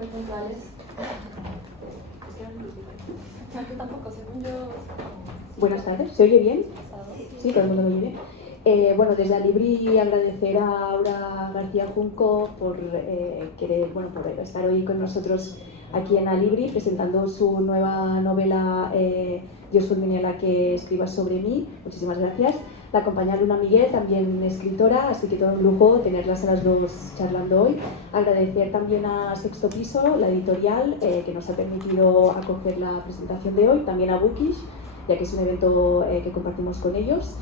muy puntuales. Yo tampoco, según yo. Buenas tardes, ¿se oye bien? Sí, todo el mundo me oye bien. Bueno, desde Alibri agradecer a Aura García Junco por por estar hoy con nosotros aquí en Alibri presentando su nueva novela Dios fulmine la que escribas sobre mí. Muchísimas gracias. La compañera Luna Miguel, también escritora, así que todo un lujo tenerlas a las dos charlando hoy. Agradecer también a Sexto Piso, la editorial, que nos ha permitido acoger la presentación de hoy, también a Bookish, ya que es un evento que compartimos con ellos.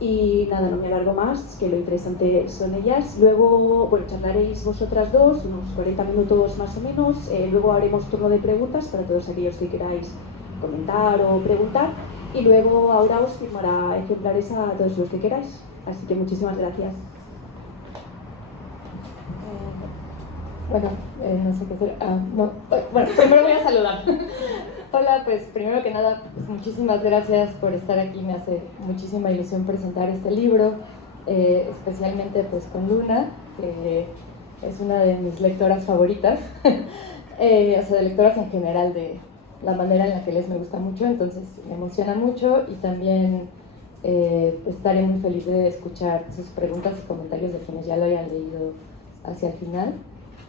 Y nada, no me alargo más, que lo interesante son ellas. Luego, bueno, charlaréis vosotras dos, unos 40 minutos más o menos. Luego haremos turno de preguntas para todos aquellos que queráis comentar o preguntar. Y luego Aura os firmará ejemplares a todos los que queráis. Así que muchísimas gracias. No sé qué hacer. Bueno, primero voy a saludar. Hola, pues primero que nada, pues, muchísimas gracias por estar aquí. Me hace muchísima ilusión presentar este libro, especialmente pues con Luna, que es una de mis lectoras favoritas, o sea, de lectoras en general, de la manera en la que les me gusta mucho, entonces me emociona mucho y también estaré muy feliz de escuchar sus preguntas y comentarios de quienes ya lo hayan leído hacia el final.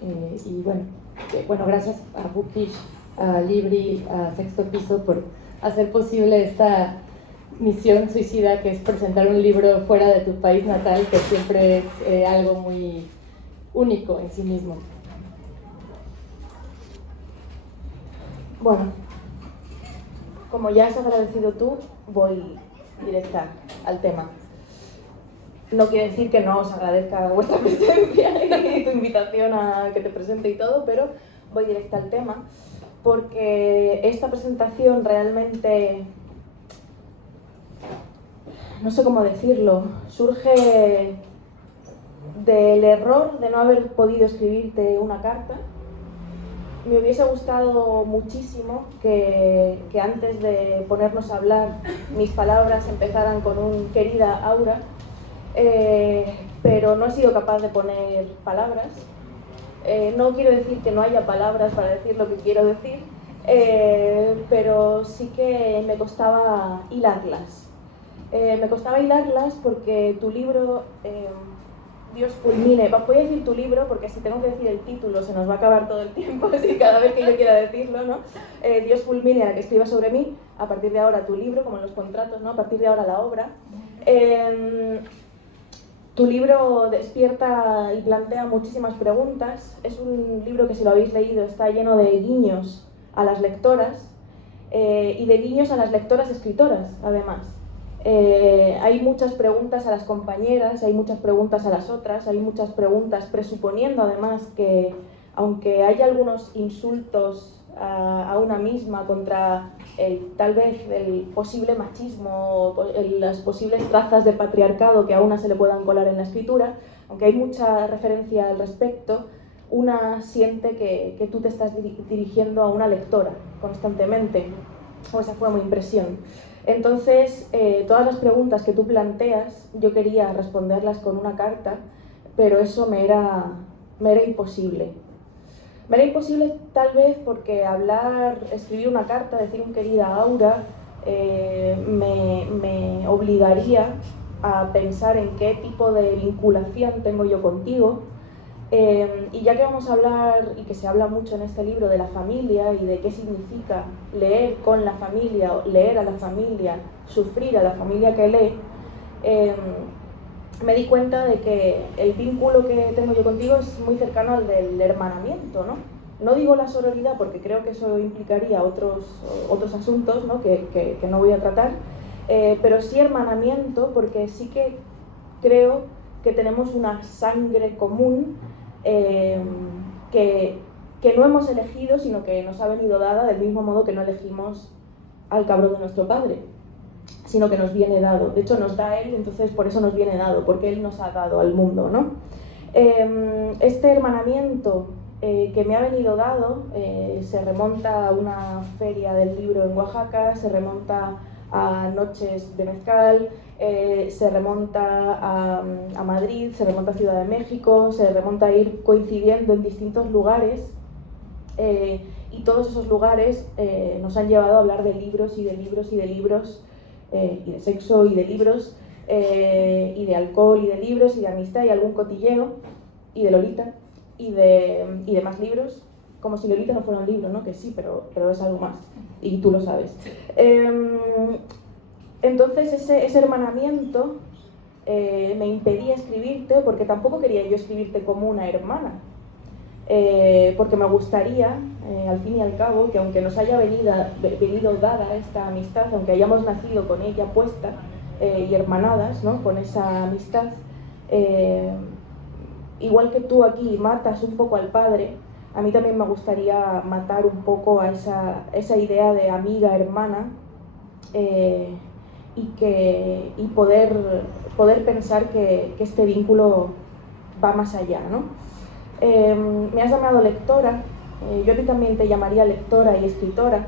Y bueno, gracias a Bookish, a Libri, a Sexto Piso por hacer posible esta misión suicida que es presentar un libro fuera de tu país natal, que siempre es algo muy único en sí mismo. Bueno, como ya has agradecido tú, voy directa al tema. No quiere decir que no os agradezca vuestra presencia y tu invitación a que te presente y todo, pero voy directa al tema, porque esta presentación realmente, no sé cómo decirlo, surge del error de no haber podido escribirte una carta. Me hubiese gustado muchísimo que antes de ponernos a hablar mis palabras empezaran con un querida Aura, pero no he sido capaz de poner palabras. No quiero decir que no haya palabras para decir lo que quiero decir, pero sí que me costaba hilarlas. Me costaba hilarlas porque tu libro, Dios fulmine, voy a decir tu libro porque si tengo que decir el título se nos va a acabar todo el tiempo, así cada vez que yo quiera decirlo, ¿no? Dios fulmine la que escribas sobre mí, a partir de ahora tu libro, como en los contratos, ¿no? A partir de ahora la obra. Tu libro despierta y plantea muchísimas preguntas. Es un libro que, si lo habéis leído, está lleno de guiños a las lectoras y de guiños a las lectoras escritoras, además. Hay muchas preguntas a las compañeras, hay muchas preguntas a las otras, hay muchas preguntas presuponiendo, además, que aunque haya algunos insultos a una misma contra tal vez el posible machismo, las posibles trazas de patriarcado que a una se le puedan colar en la escritura, aunque hay mucha referencia al respecto, una siente que tú te estás dirigiendo a una lectora constantemente, o esa fue mi impresión. Entonces, todas las preguntas que tú planteas, yo quería responderlas con una carta, pero eso me era imposible. Me era imposible tal vez porque escribir una carta, decir un querida Aura, me obligaría a pensar en qué tipo de vinculación tengo yo contigo. Y ya que vamos a hablar, y que se habla mucho en este libro, de la familia y de qué significa leer con la familia, leer a la familia, sufrir a la familia que lee, me di cuenta de que el vínculo que tengo yo contigo es muy cercano al del hermanamiento, ¿no? No digo la sororidad porque creo que eso implicaría otros asuntos, ¿no? que no voy a tratar, pero sí hermanamiento, porque sí que creo que tenemos una sangre común que no hemos elegido, sino que nos ha venido dada, del mismo modo que no elegimos al cabrón de nuestro padre, sino que nos viene dado. De hecho, nos da él, entonces por eso nos viene dado, porque él nos ha dado al mundo, ¿no? Este hermanamiento que me ha venido dado se remonta a una feria del libro en Oaxaca, se remonta a noches de mezcal, se remonta a Madrid, se remonta a Ciudad de México, se remonta a ir coincidiendo en distintos lugares Y todos esos lugares nos han llevado a hablar de libros y de libros y de libros, y de sexo y de libros, y de alcohol y de libros y de amistad y algún cotilleo, y de Lolita, y de más libros, como si Lolita no fuera un libro, ¿no? Que sí, pero es algo más, y tú lo sabes. Entonces ese hermanamiento me impedía escribirte, porque tampoco quería yo escribirte como una hermana, porque me gustaría, al fin y al cabo, que aunque nos haya venido dada esta amistad, aunque hayamos nacido con ella puesta y hermanadas, ¿no? Con esa amistad, igual que tú aquí matas un poco al padre, a mí también me gustaría matar un poco a esa idea de amiga, hermana, y poder pensar que este vínculo va más allá, ¿no? Me has llamado lectora, yo a ti también te llamaría lectora y escritora.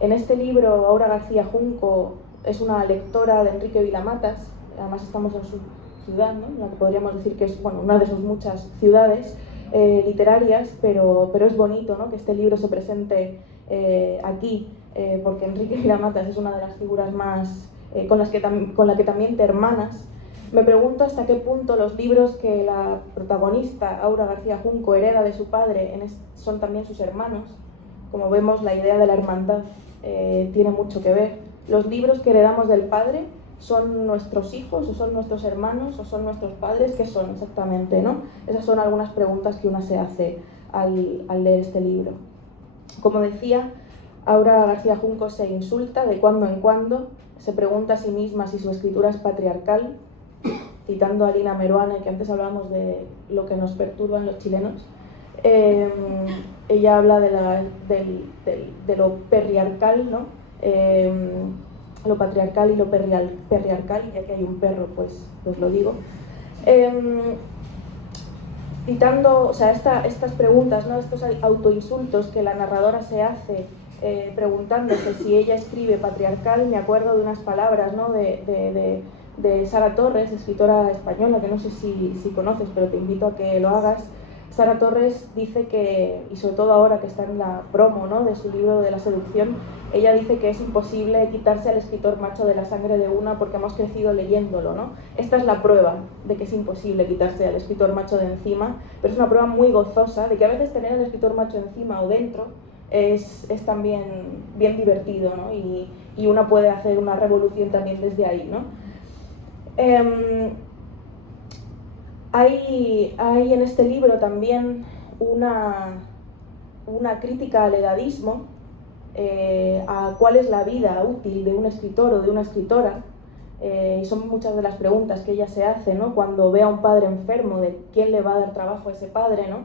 En este libro, Aura García Junco es una lectora de Enrique Vilamatas, además estamos en su ciudad, ¿no? La que podríamos decir que es una de sus muchas ciudades literarias, pero es bonito, ¿no? Que este libro se presente aquí, porque Enrique Vilamatas es una de las figuras más con la que también te hermanas. Me pregunto hasta qué punto los libros que la protagonista, Aura García Junco, hereda de su padre son también sus hermanos. Como vemos, la idea de la hermandad tiene mucho que ver. Los libros que heredamos del padre son nuestros hijos, o son nuestros hermanos, o son nuestros padres. ¿Qué son exactamente, no? Esas son algunas preguntas que una se hace al leer este libro. Como decía, Aura García Junco se insulta de cuando en cuando, se pregunta a sí misma si su escritura es patriarcal, citando a Lina Meruane, que antes hablábamos de lo que nos perturban los chilenos. Ella habla de lo perriarcal, ¿no? Lo patriarcal y lo perriarcal, y ya que hay un perro, pues lo digo. Citando, o sea, estas preguntas, ¿no? Estos autoinsultos que la narradora se hace, preguntándose si ella escribe patriarcal, me acuerdo de unas palabras, ¿no? de Sara Torres, escritora española, que no sé si conoces, pero te invito a que lo hagas. Sara Torres dice que, y sobre todo ahora que está en la promo, ¿no? De su libro de la seducción, ella dice que es imposible quitarse al escritor macho de la sangre de una porque hemos crecido leyéndolo, ¿no? Esta es la prueba de que es imposible quitarse al escritor macho de encima, pero es una prueba muy gozosa de que a veces tener al escritor macho encima o dentro es también bien divertido, ¿no? Y una puede hacer una revolución también desde ahí, ¿no? Hay en este libro también una crítica al edadismo, a cuál es la vida útil de un escritor o de una escritora, y son muchas de las preguntas que ella se hace, ¿no? Cuando ve a un padre enfermo, de quién le va a dar trabajo a ese padre, ¿no?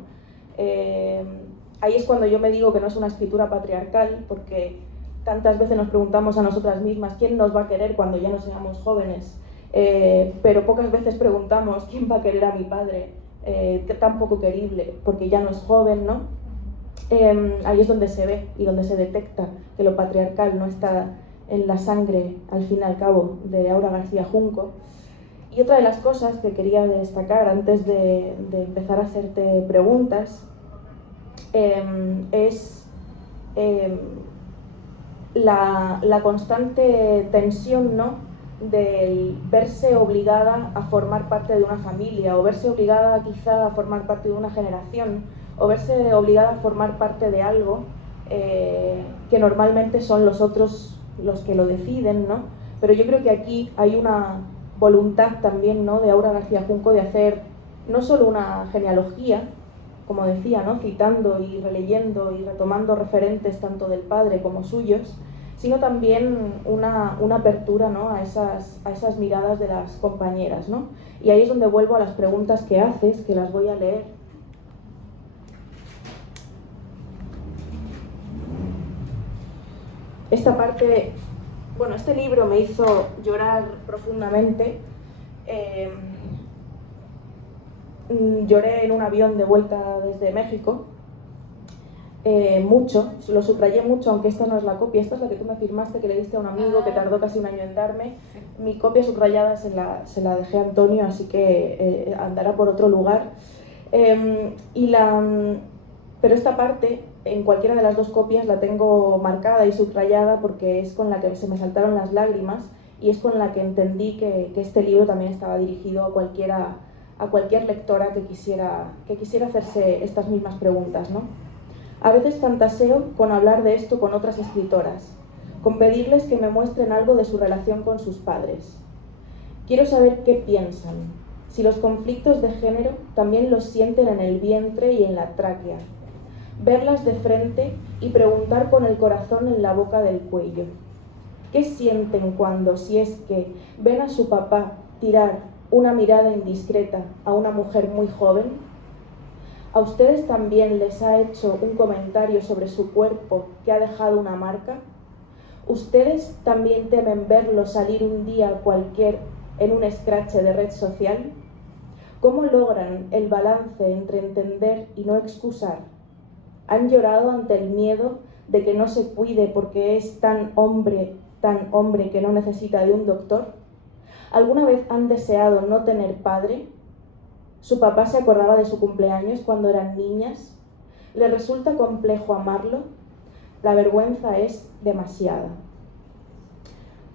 Ahí es cuando yo me digo que no es una escritura patriarcal, porque tantas veces nos preguntamos a nosotras mismas quién nos va a querer cuando ya no seamos jóvenes, pero pocas veces preguntamos quién va a querer a mi padre, tan poco querible, porque ya no es joven, ¿no? Ahí es donde se ve y donde se detecta que lo patriarcal no está en la sangre, al fin y al cabo, de Aura García Junco. Y otra de las cosas que quería destacar antes de empezar a hacerte preguntas es la constante tensión, ¿no? Del verse obligada a formar parte de una familia, o verse obligada quizá a formar parte de una generación, o verse obligada a formar parte de algo que normalmente son los otros los que lo deciden, ¿no? Pero yo creo que aquí hay una voluntad también, ¿no? De Aura García Junco de hacer no solo una genealogía, como decía, ¿no? Citando y releyendo y retomando referentes tanto del padre como suyos, sino también una apertura, ¿no? a esas miradas de las compañeras, ¿no? Y ahí es donde vuelvo a las preguntas que haces, que las voy a leer. Esta parte, bueno, este libro me hizo llorar profundamente. Lloré en un avión de vuelta desde México. Mucho, lo subrayé mucho, aunque esta no es la copia, esta es la que tú me firmaste, que le diste a un amigo, que tardó casi un año en darme. Mi copia subrayada se la dejé a Antonio, así que andará por otro lugar. Y Pero esta parte, en cualquiera de las dos copias, la tengo marcada y subrayada porque es con la que se me saltaron las lágrimas y es con la que entendí que este libro también estaba dirigido a cualquier lectora que quisiera hacerse estas mismas preguntas, ¿no? A veces fantaseo con hablar de esto con otras escritoras, con pedirles que me muestren algo de su relación con sus padres. Quiero saber qué piensan, si los conflictos de género también los sienten en el vientre y en la tráquea. Verlas de frente y preguntar con el corazón en la boca del cuello. ¿Qué sienten cuando, si es que, ven a su papá tirar una mirada indiscreta a una mujer muy joven? ¿A ustedes también les ha hecho un comentario sobre su cuerpo que ha dejado una marca? ¿Ustedes también temen verlo salir un día cualquier en un escrache de red social? ¿Cómo logran el balance entre entender y no excusar? ¿Han llorado ante el miedo de que no se cuide porque es tan hombre que no necesita de un doctor? ¿Alguna vez han deseado no tener padre? ¿Su papá se acordaba de su cumpleaños cuando eran niñas? ¿Le resulta complejo amarlo? La vergüenza es demasiada.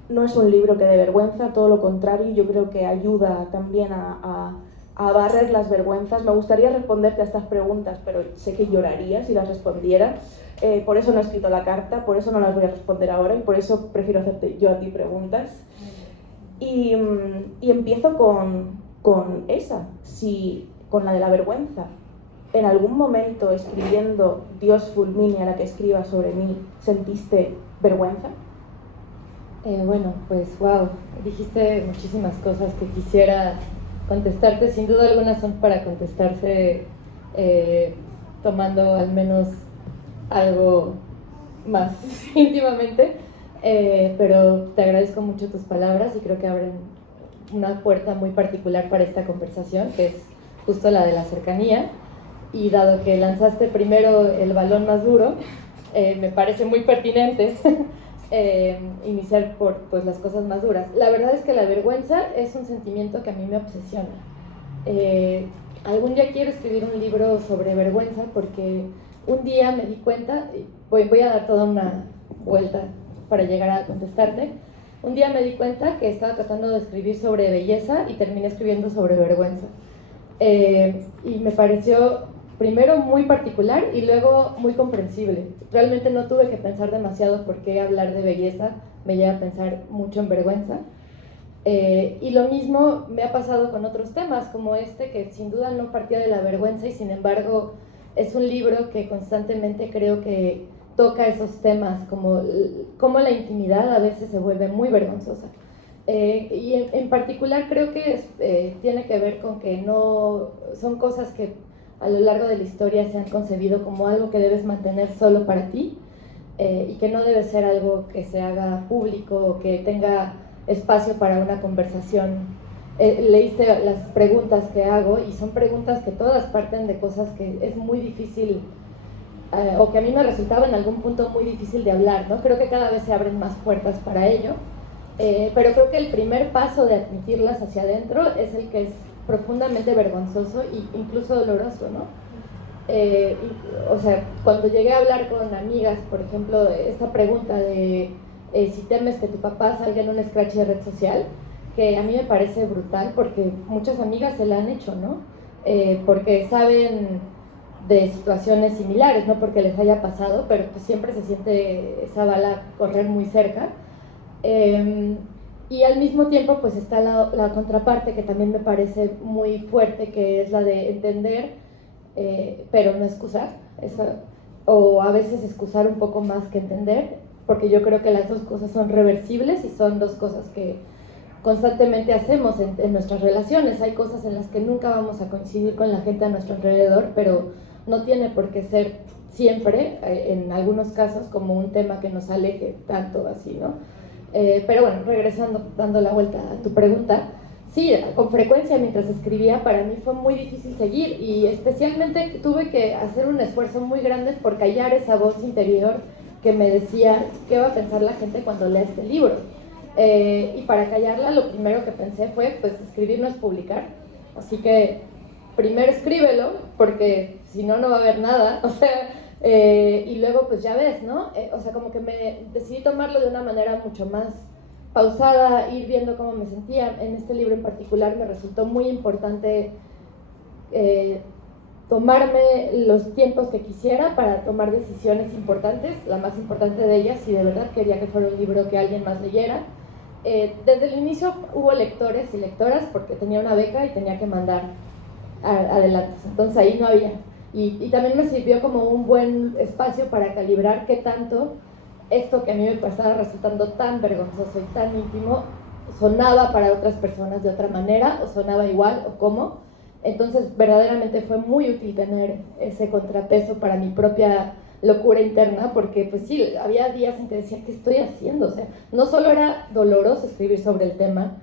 No es un libro que dé vergüenza, todo lo contrario, yo creo que ayuda también a barrer las vergüenzas. Me gustaría responderte a estas preguntas, pero sé que lloraría si las respondiera. Por eso no he escrito la carta, por eso no las voy a responder ahora y por eso prefiero hacerte yo a ti preguntas. Y empiezo con esa, con la de la vergüenza. ¿En algún momento escribiendo Dios fulmine a la que escriba sobre mí, sentiste vergüenza? Bueno, pues wow, dijiste muchísimas cosas que quisiera contestarte. Sin duda algunas son para contestarse tomando al menos algo más íntimamente, pero te agradezco mucho tus palabras y creo que abren una puerta muy particular para esta conversación, que es justo la de la cercanía. Y dado que lanzaste primero el balón más duro, me parece muy pertinente iniciar por pues, las cosas más duras. La verdad es que la vergüenza es un sentimiento que a mí me obsesiona. Algún día quiero escribir un libro sobre vergüenza porque un día me di cuenta, voy a dar toda una vuelta para llegar a contestarte. Un día me di cuenta que estaba tratando de escribir sobre belleza y terminé escribiendo sobre vergüenza. Y me pareció primero muy particular y luego muy comprensible. Realmente no tuve que pensar demasiado por qué hablar de belleza me lleva a pensar mucho en vergüenza. Y lo mismo me ha pasado con otros temas como este, que sin duda no partía de la vergüenza y sin embargo es un libro que constantemente creo que toca esos temas como la intimidad a veces se vuelve muy vergonzosa. Y en particular creo que tiene que ver con que no son cosas que a lo largo de la historia se han concebido como algo que debes mantener solo para ti y que no debe ser algo que se haga público o que tenga espacio para una conversación. Leíste las preguntas que hago y son preguntas que todas parten de cosas que es muy difícil o que a mí me resultaba en algún punto muy difícil de hablar, ¿no? Creo que cada vez se abren más puertas para ello, pero creo que el primer paso de admitirlas hacia adentro es el que es profundamente vergonzoso e incluso doloroso, ¿no? O sea, cuando llegué a hablar con amigas, por ejemplo, esta pregunta de si temes que tu papá salga en un scratch de red social, que a mí me parece brutal porque muchas amigas se la han hecho, ¿no? Porque saben de situaciones similares, no porque les haya pasado, pero pues siempre se siente esa bala correr muy cerca. Y al mismo tiempo pues está la contraparte que también me parece muy fuerte, que es la de entender, pero no excusar, o a veces excusar un poco más que entender, porque yo creo que las dos cosas son reversibles y son dos cosas que constantemente hacemos en nuestras relaciones. Hay cosas en las que nunca vamos a coincidir con la gente a nuestro alrededor, pero no tiene por qué ser siempre, en algunos casos, como un tema que nos aleje tanto así, ¿no? Pero bueno, regresando, dando la vuelta a tu pregunta, sí, con frecuencia mientras escribía para mí fue muy difícil seguir y especialmente tuve que hacer un esfuerzo muy grande por callar esa voz interior que me decía qué va a pensar la gente cuando lea este libro. Y para callarla lo primero que pensé fue, pues escribir no es publicar, así que primero escríbelo, porque si no, no va a haber nada, o sea, y luego pues ya ves, ¿no? O sea, como que me decidí tomarlo de una manera mucho más pausada, ir viendo cómo me sentía. En este libro en particular me resultó muy importante tomarme los tiempos que quisiera para tomar decisiones importantes, la más importante de ellas, si de verdad quería que fuera un libro que alguien más leyera. Desde el inicio hubo lectores y lectoras porque tenía una beca y tenía que mandar adelante, entonces ahí no había. Y también me sirvió como un buen espacio para calibrar qué tanto esto que a mí me estaba resultando tan vergonzoso y tan íntimo sonaba para otras personas de otra manera, o sonaba igual, o cómo. Entonces verdaderamente fue muy útil tener ese contrapeso para mi propia locura interna, porque pues sí, había días en que decía, ¿qué estoy haciendo? O sea, no solo era doloroso escribir sobre el tema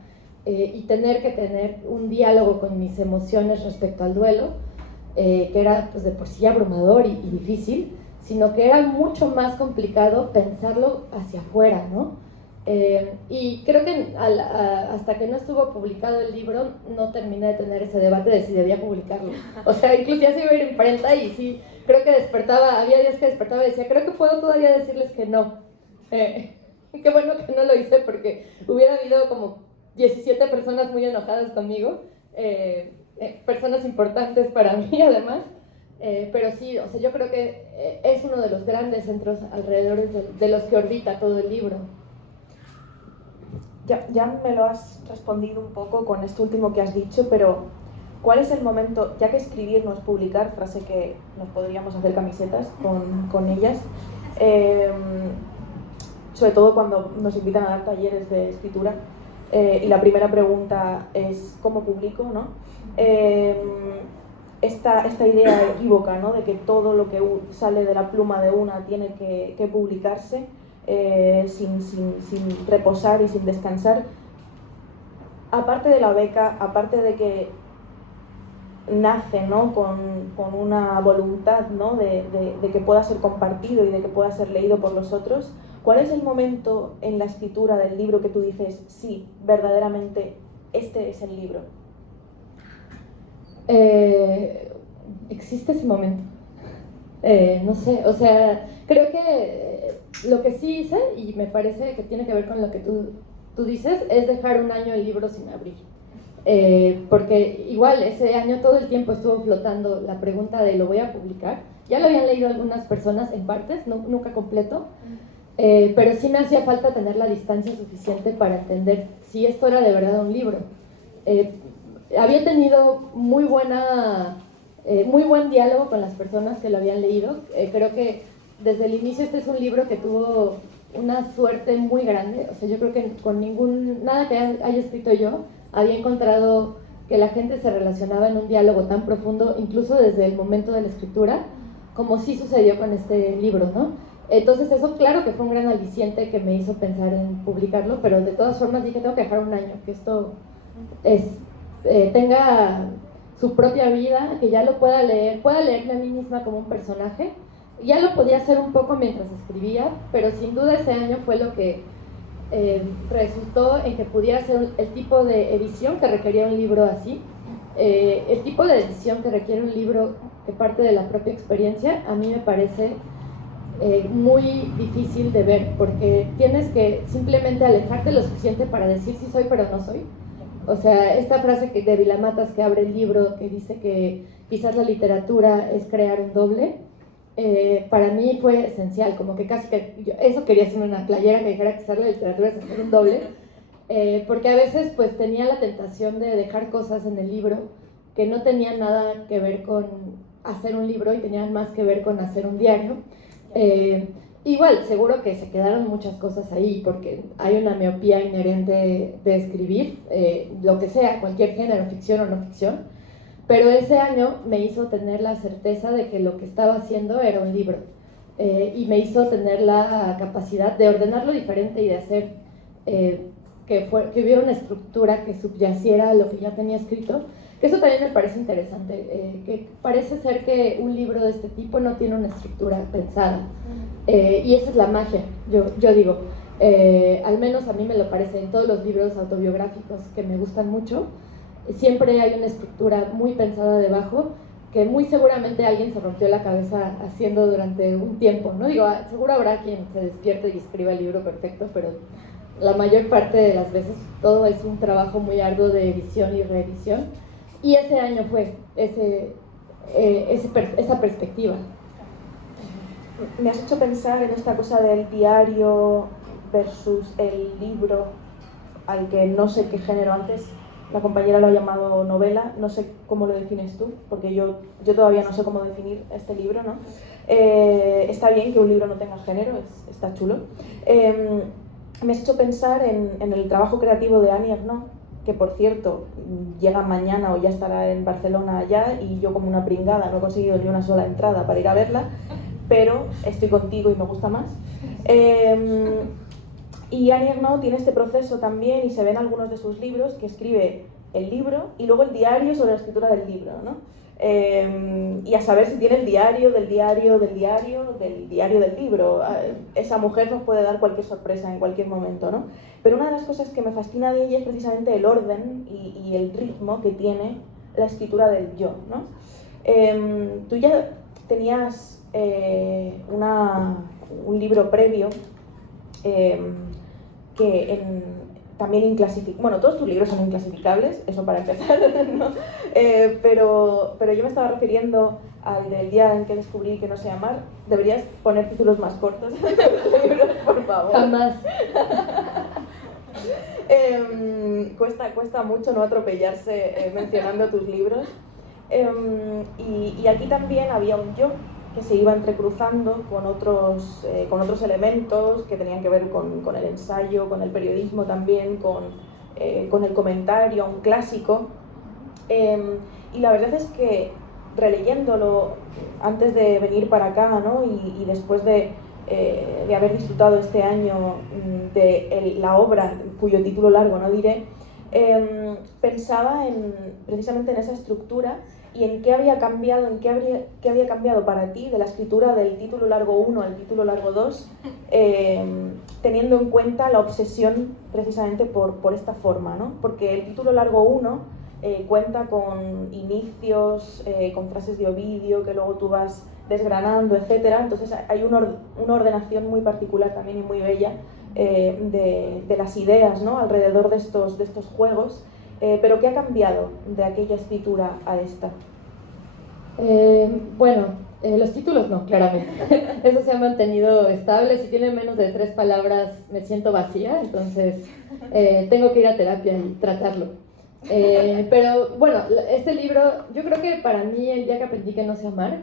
y tener que tener un diálogo con mis emociones respecto al duelo, que era pues de por sí abrumador y difícil, sino que era mucho más complicado pensarlo hacia afuera, ¿no? Y creo que hasta que no estuvo publicado el libro no terminé de tener ese debate de si debía publicarlo. O sea, incluso ya se iba a ir a imprenta y sí, creo que despertaba, había días que despertaba y decía, creo que puedo todavía decirles que no. Qué bueno que no lo hice porque hubiera habido como 17 personas muy enojadas conmigo, personas importantes para mí además. Pero sí, o sea, yo creo que es uno de los grandes centros alrededor de los que orbita todo el libro. Ya me lo has respondido un poco con esto último que has dicho, pero ¿cuál es el momento, ya que escribir no es publicar, frase que nos podríamos hacer camisetas con ellas, sobre todo cuando nos invitan a dar talleres de escritura, y la primera pregunta es ¿cómo publico?, ¿no? Esta idea equívoca, ¿no?, de que todo lo que sale de la pluma de una tiene que publicarse, sin reposar y sin descansar. Aparte de la beca, aparte de que nace, ¿no?, con una voluntad, ¿no?, de que pueda ser compartido y de que pueda ser leído por los otros, ¿cuál es el momento en la escritura del libro que tú dices, sí, verdaderamente este es el libro? Existe ese momento. No sé, o sea, creo que lo que sí hice, y me parece que tiene que ver con lo que tú dices, es dejar un año el libro sin abrir. Porque igual ese año todo el tiempo estuvo flotando la pregunta de ¿lo voy a publicar? Ya lo habían leído algunas personas en partes, nunca completo, pero sí me hacía falta tener la distancia suficiente para entender si esto era de verdad un libro. Había tenido muy buen diálogo con las personas que lo habían leído. Creo que desde el inicio este es un libro que tuvo una suerte muy grande. O sea, yo creo que con nada que haya escrito yo había encontrado que la gente se relacionaba en un diálogo tan profundo, incluso desde el momento de la escritura, como sí sucedió con este libro, ¿no? Entonces eso claro que fue un gran aliciente que me hizo pensar en publicarlo, pero de todas formas dije, tengo que dejar un año, que esto tenga su propia vida, que ya lo pueda leerme a mí misma como un personaje. Ya lo podía hacer un poco mientras escribía, pero sin duda ese año fue lo que resultó en que pudiera ser el tipo de edición que requería un libro así. El tipo de edición que requiere un libro que parte de la propia experiencia, a mí me parece muy difícil de ver, porque tienes que simplemente alejarte lo suficiente para decir sí soy, pero no soy. O sea, esta frase de Vilamatas que abre el libro, que dice que quizás la literatura es crear un doble, para mí fue esencial, como que casi que eso quería hacer una playera que dijera que quizás la literatura es hacer un doble, porque a veces pues tenía la tentación de dejar cosas en el libro que no tenían nada que ver con hacer un libro y tenían más que ver con hacer un diario. Igual, seguro que se quedaron muchas cosas ahí porque hay una miopía inherente de escribir, lo que sea, cualquier género, ficción o no ficción, pero ese año me hizo tener la certeza de que lo que estaba haciendo era un libro, y me hizo tener la capacidad de ordenarlo diferente y de hacer que hubiera una estructura que subyaciera a lo que ya tenía escrito, que eso también me parece interesante, que parece ser que un libro de este tipo no tiene una estructura pensada, y esa es la magia, yo digo, al menos a mí me lo parece en todos los libros autobiográficos que me gustan mucho, siempre hay una estructura muy pensada debajo, que muy seguramente alguien se rompió la cabeza haciendo durante un tiempo, ¿no? Digo, seguro habrá quien se despierte y escriba el libro perfecto, pero la mayor parte de las veces todo es un trabajo muy arduo de edición y reedición, y ese año fue esa perspectiva. Me has hecho pensar en esta cosa del diario versus el libro, al que no sé qué género antes. La compañera lo ha llamado novela, no sé cómo lo defines tú, porque yo todavía no sé cómo definir este libro, ¿no? Está bien que un libro no tenga género, está chulo. Me has hecho pensar en el trabajo creativo de Annie Ernaux, que por cierto llega mañana o ya estará en Barcelona ya, y yo como una pringada no he conseguido ni una sola entrada para ir a verla, pero estoy contigo y me gusta más. Y Annie Ernaux tiene este proceso también, y se ven algunos de sus libros, que escribe el libro y luego el diario sobre la escritura del libro, ¿no? Y a saber si tiene el diario del diario del diario del diario del libro. Esa mujer nos puede dar cualquier sorpresa en cualquier momento, ¿no? Pero una de las cosas que me fascina de ella es precisamente el orden y el ritmo que tiene la escritura del yo, ¿no? Tú ya tenías un libro previo que también inclasificable. Bueno, todos tus libros son inclasificables, eso para empezar, ¿no? Pero yo me estaba refiriendo al del día en que descubrí que no sé amar. Deberías poner títulos más cortos en tus libros, por favor. Jamás. Cuesta mucho no atropellarse mencionando tus libros. Y aquí también había un yo que se iba entrecruzando con otros elementos que tenían que ver con el ensayo, con el periodismo también, con el comentario, un clásico. Y la verdad es que releyéndolo antes de venir para acá, ¿no? y después de haber disfrutado este año de la obra, cuyo título largo no diré, pensaba precisamente en esa estructura y en qué había cambiado, qué había cambiado para ti de la escritura del título largo 1 al título largo 2, teniendo en cuenta la obsesión precisamente por esta forma, ¿no? Porque el título largo 1 cuenta con inicios, con frases de Ovidio que luego tú vas desgranando, etcétera. Entonces hay una ordenación muy particular también y muy bella de las ideas, ¿no? Alrededor de estos juegos. Pero ¿qué ha cambiado de aquella escritura a esta? Los títulos no, claramente. Eso se ha mantenido estable. Si tiene menos de 3 palabras me siento vacía, entonces tengo que ir a terapia y tratarlo. Pero bueno, este libro, yo creo que para mí, el día que aprendí que no sé amar,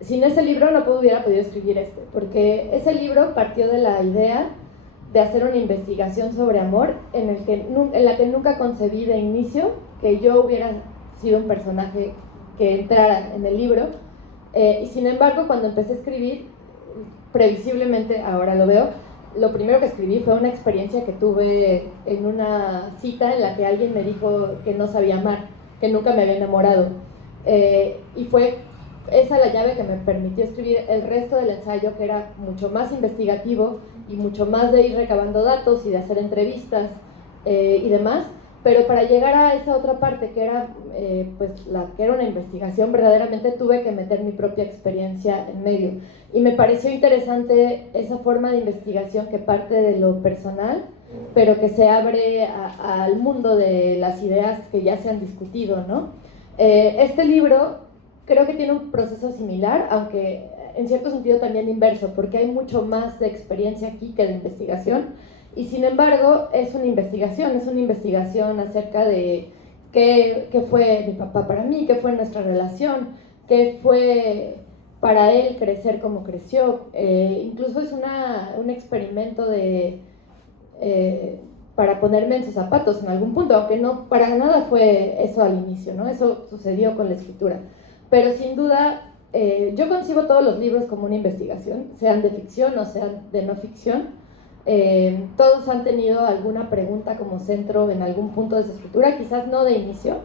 sin ese libro no hubiera podido escribir este, porque ese libro partió de la idea de hacer una investigación sobre amor en la que nunca concebí de inicio que yo hubiera sido un personaje que entrara en el libro, y sin embargo cuando empecé a escribir, previsiblemente ahora lo veo, lo primero que escribí fue una experiencia que tuve en una cita en la que alguien me dijo que no sabía amar, que nunca me había enamorado, y fue esa la llave que me permitió escribir el resto del ensayo, que era mucho más investigativo y mucho más de ir recabando datos y de hacer entrevistas y demás. Pero para llegar a esa otra parte, que era que era una investigación, verdaderamente tuve que meter mi propia experiencia en medio. Y me pareció interesante esa forma de investigación que parte de lo personal, pero que se abre al mundo de las ideas que ya se han discutido, ¿no? Este libro creo que tiene un proceso similar, aunque en cierto sentido también inverso, porque hay mucho más de experiencia aquí que de investigación, y sin embargo es una investigación acerca de qué fue mi papá para mí, qué fue nuestra relación, qué fue para él crecer como creció. Incluso es un experimento para ponerme en sus zapatos en algún punto, aunque no para nada fue eso al inicio, ¿no? Eso sucedió con la escritura. Pero sin duda, yo concibo todos los libros como una investigación, sean de ficción o sean de no ficción. Todos han tenido alguna pregunta como centro en algún punto de su escritura, quizás no de inicio,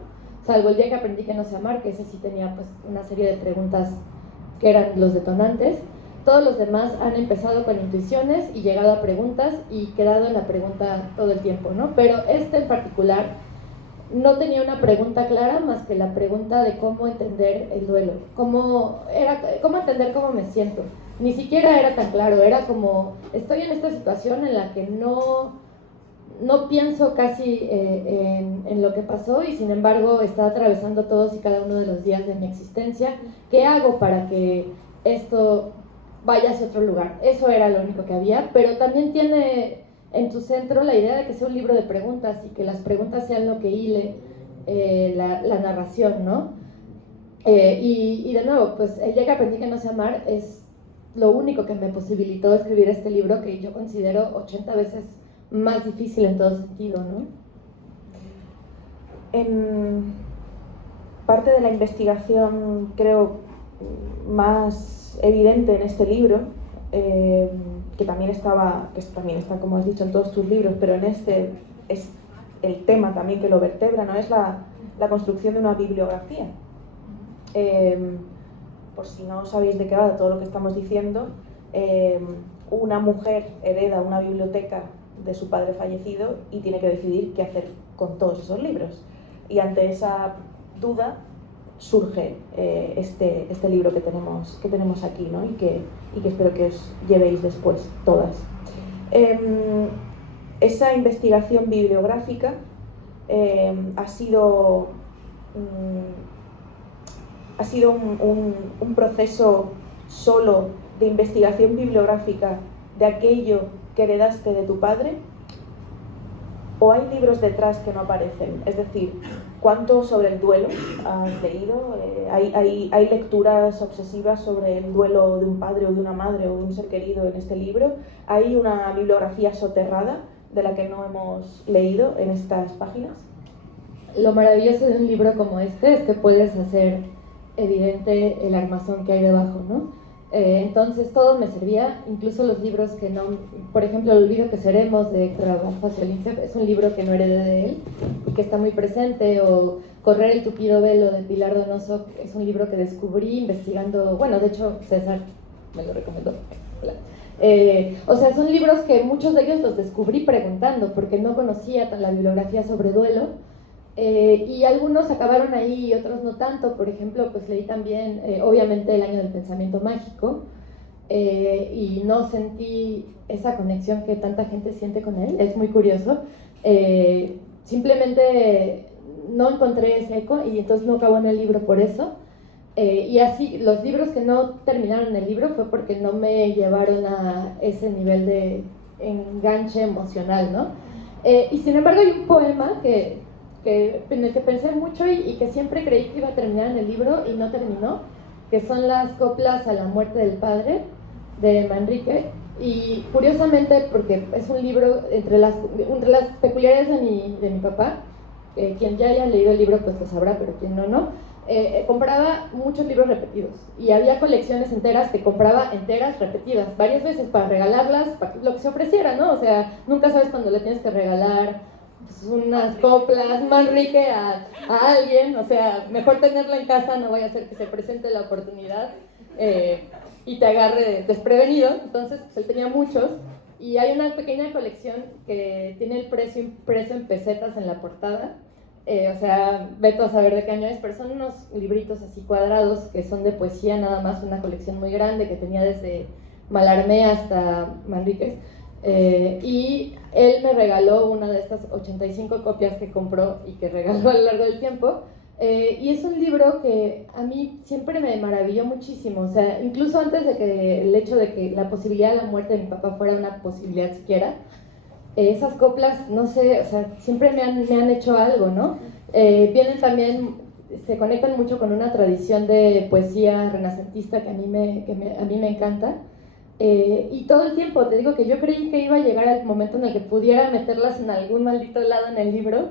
salvo el día que aprendí que no sé amar, que ese sí tenía pues una serie de preguntas que eran los detonantes. Todos los demás han empezado con intuiciones y llegado a preguntas y quedado en la pregunta todo el tiempo, ¿no? Pero este en particular no tenía una pregunta clara más que la pregunta de cómo entender el duelo, cómo entender cómo me siento. Ni siquiera era tan claro, era como, estoy en esta situación en la que no pienso casi en lo que pasó y sin embargo está atravesando todos y cada uno de los días de mi existencia. ¿Qué hago para que esto vaya hacia otro lugar? Eso era lo único que había, pero también tiene en tu centro la idea de que sea un libro de preguntas y que las preguntas sean lo que hile la narración, ¿no? Y de nuevo, pues el día que aprendí que no sé amar es lo único que me posibilitó escribir este libro, que yo considero 80 veces más difícil en todo sentido, ¿no? En parte de la investigación, creo, más evidente en este libro, que también está, como has dicho, en todos tus libros, pero en este es el tema también que lo vertebra, ¿no? Es la construcción de una bibliografía. Por si no sabéis de qué va todo lo que estamos diciendo, una mujer hereda una biblioteca de su padre fallecido y tiene que decidir qué hacer con todos esos libros. Y ante esa duda surge este libro que tenemos aquí, ¿no? y que espero que os llevéis después todas. Esa investigación bibliográfica ha sido un proceso solo de investigación bibliográfica de aquello que heredaste de tu padre, o hay libros detrás que no aparecen. Es decir, ¿cuánto sobre el duelo has leído? ¿Hay lecturas obsesivas sobre el duelo de un padre o de una madre o de un ser querido en este libro? ¿Hay una bibliografía soterrada de la que no hemos leído en estas páginas? Lo maravilloso de un libro como este es que puedes hacer evidente el armazón que hay debajo, ¿no? Entonces todo me servía, incluso los libros que no, por ejemplo, El olvido que seremos de Héctor Abad-Faciolince es un libro que no heredé de él y que está muy presente, o Correr el tupido velo de Pilar Donoso es un libro que descubrí investigando, bueno, de hecho César me lo recomendó. O sea, son libros que muchos de ellos los descubrí preguntando porque no conocía la bibliografía sobre duelo. Y algunos acabaron ahí y otros no tanto. Por ejemplo, pues leí también obviamente El año del pensamiento mágico, y no sentí esa conexión que tanta gente siente con él. Es muy curioso, simplemente no encontré ese eco y entonces no acabó en el libro por eso. Y así, los libros que no terminaron en el libro fue porque no me llevaron a ese nivel de enganche emocional, ¿no? Y sin embargo hay un poema en el que pensé mucho y que siempre creí que iba a terminar en el libro y no terminó, que son las coplas a la muerte del padre de Manrique. Y curiosamente, porque es un libro, entre las peculiaridades de mi papá, quien ya haya leído el libro pues lo sabrá, pero quien no, compraba muchos libros repetidos y había colecciones enteras que compraba enteras repetidas varias veces para regalarlas, para lo que se ofreciera, ¿no? O sea, nunca sabes cuándo le tienes que regalar pues unas coplas Manrique a alguien, o sea, mejor tenerla en casa, no vaya a ser que se presente la oportunidad y te agarre desprevenido. Entonces pues él tenía muchos y hay una pequeña colección que tiene el precio impreso en pesetas en la portada. O sea, veto a saber de qué año es, pero son unos libritos así cuadrados que son de poesía nada más, una colección muy grande que tenía desde Mallarmé hasta Manríquez. Y él me regaló una de estas 85 copias que compró y que regaló a lo largo del tiempo, y es un libro que a mí siempre me maravilló muchísimo. O sea, incluso antes de que el hecho de que la posibilidad de la muerte de mi papá fuera una posibilidad siquiera, esas coplas, no sé, o sea, siempre me han hecho algo, ¿no? Vienen también, se conectan mucho con una tradición de poesía renacentista que a mí me encanta. Y todo el tiempo, te digo que yo creí que iba a llegar al momento en el que pudiera meterlas en algún maldito lado en el libro,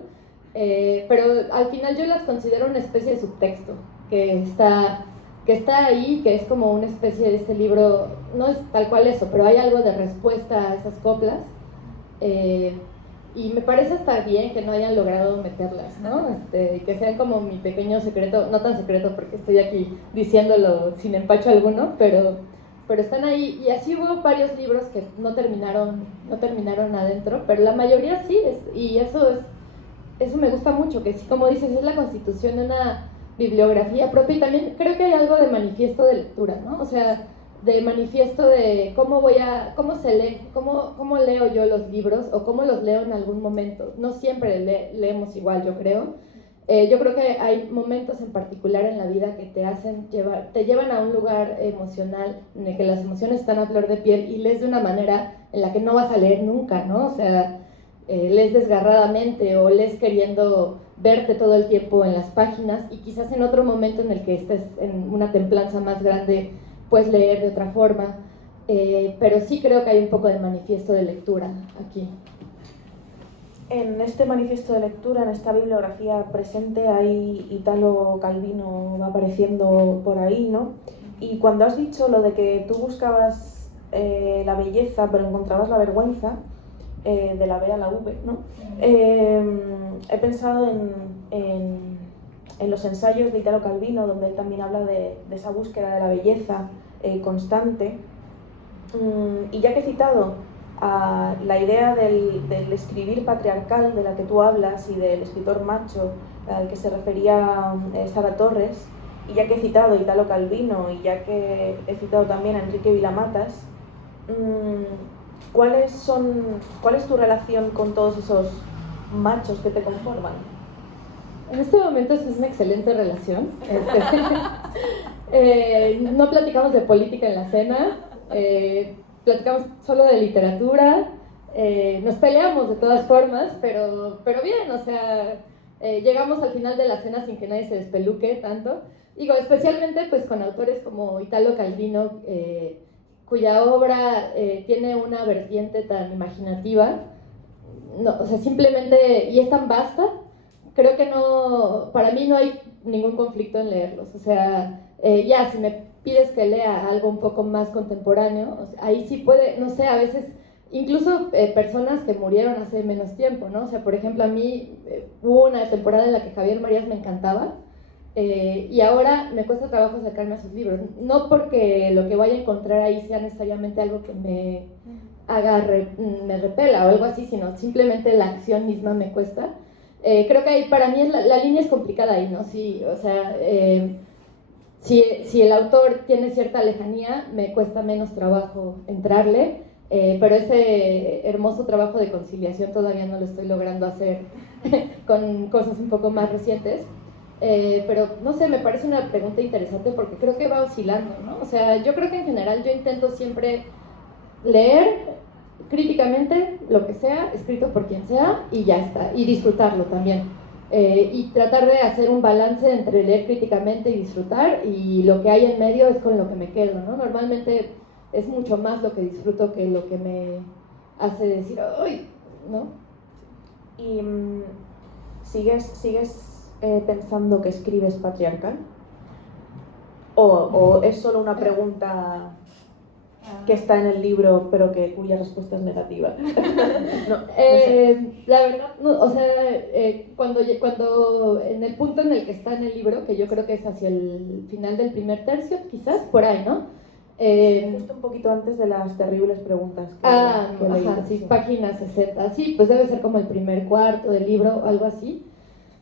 pero al final yo las considero una especie de subtexto que está ahí, que es como una especie de este libro, no es tal cual eso, pero hay algo de respuesta a esas coplas, y me parece estar bien que no hayan logrado meterlas, ¿no? Que sean como mi pequeño secreto, no tan secreto porque estoy aquí diciéndolo sin empacho alguno, pero están ahí. Y así hubo varios libros que no terminaron adentro, pero la mayoría sí, y eso es eso me gusta mucho, que sí, como dices, es la constitución de una bibliografía propia, y también creo que hay algo de manifiesto de lectura, ¿no? O sea, de manifiesto de cómo se lee, cómo leo yo los libros o cómo los leo en algún momento. No siempre leemos igual, yo creo. Yo creo que hay momentos en particular en la vida que te llevan a un lugar emocional en el que las emociones están a flor de piel y lees de una manera en la que no vas a leer nunca, ¿no? O sea, lees desgarradamente o lees queriendo verte todo el tiempo en las páginas, y quizás en otro momento en el que estés en una templanza más grande puedes leer de otra forma, pero sí creo que hay un poco de manifiesto de lectura aquí. En este manifiesto de lectura, en esta bibliografía presente, hay Italo Calvino va apareciendo por ahí, ¿no? Y cuando has dicho lo de que tú buscabas la belleza pero encontrabas la vergüenza, de la B a la V, ¿no? He pensado en los ensayos de Italo Calvino, donde él también habla de esa búsqueda de la belleza constante. Y ya que he citado a la idea del escribir patriarcal de la que tú hablas y del escritor macho al que se refería Sara Torres, y ya que he citado a Italo Calvino y ya que he citado también a Enrique Vilamatas, ¿cuál es tu relación con todos esos machos que te conforman? En este momento es una excelente relación. No platicamos de política en la cena, platicamos solo de literatura, nos peleamos de todas formas, pero bien, o sea, llegamos al final de la cena sin que nadie se despeluque tanto. Digo, especialmente pues con autores como Italo Calvino, cuya obra tiene una vertiente tan imaginativa, no, o sea, simplemente, y es tan vasta, creo que no, para mí no hay ningún conflicto en leerlos. O sea, ya, si me pides que lea algo un poco más contemporáneo, o sea, ahí sí puede, no sé, a veces, incluso personas que murieron hace menos tiempo, ¿no? O sea, por ejemplo, a mí hubo una temporada en la que Javier Marías me encantaba, y ahora me cuesta trabajo acercarme a sus libros, no porque lo que vaya a encontrar ahí sea necesariamente algo que me me repela o algo así, sino simplemente la acción misma me cuesta. Creo que ahí para mí la línea es complicada ahí, ¿no? Sí, o sea, si el autor tiene cierta lejanía, me cuesta menos trabajo entrarle, pero ese hermoso trabajo de conciliación todavía no lo estoy logrando hacer con cosas un poco más recientes. Pero no sé, me parece una pregunta interesante porque creo que va oscilando, ¿no? O sea, yo creo que en general yo intento siempre leer críticamente lo que sea, escrito por quien sea, y ya está, y disfrutarlo también, y tratar de hacer un balance entre leer críticamente y disfrutar, y lo que hay en medio es con lo que me quedo, ¿no? Normalmente es mucho más lo que disfruto que lo que me hace decir, ¡ay!, ¿no? ¿Y sigues pensando que escribes patriarcal? ¿O es solo una pregunta que está en el libro, pero cuya respuesta es negativa? No sé. La verdad, no, o sea, cuando en el punto en el que está en el libro, que yo creo que es hacia el final del primer tercio, quizás, por ahí, ¿no? Justo un poquito antes de las terribles preguntas que leí. Ajá, sí, página 60, sí, pues debe ser como el primer cuarto del libro, algo así.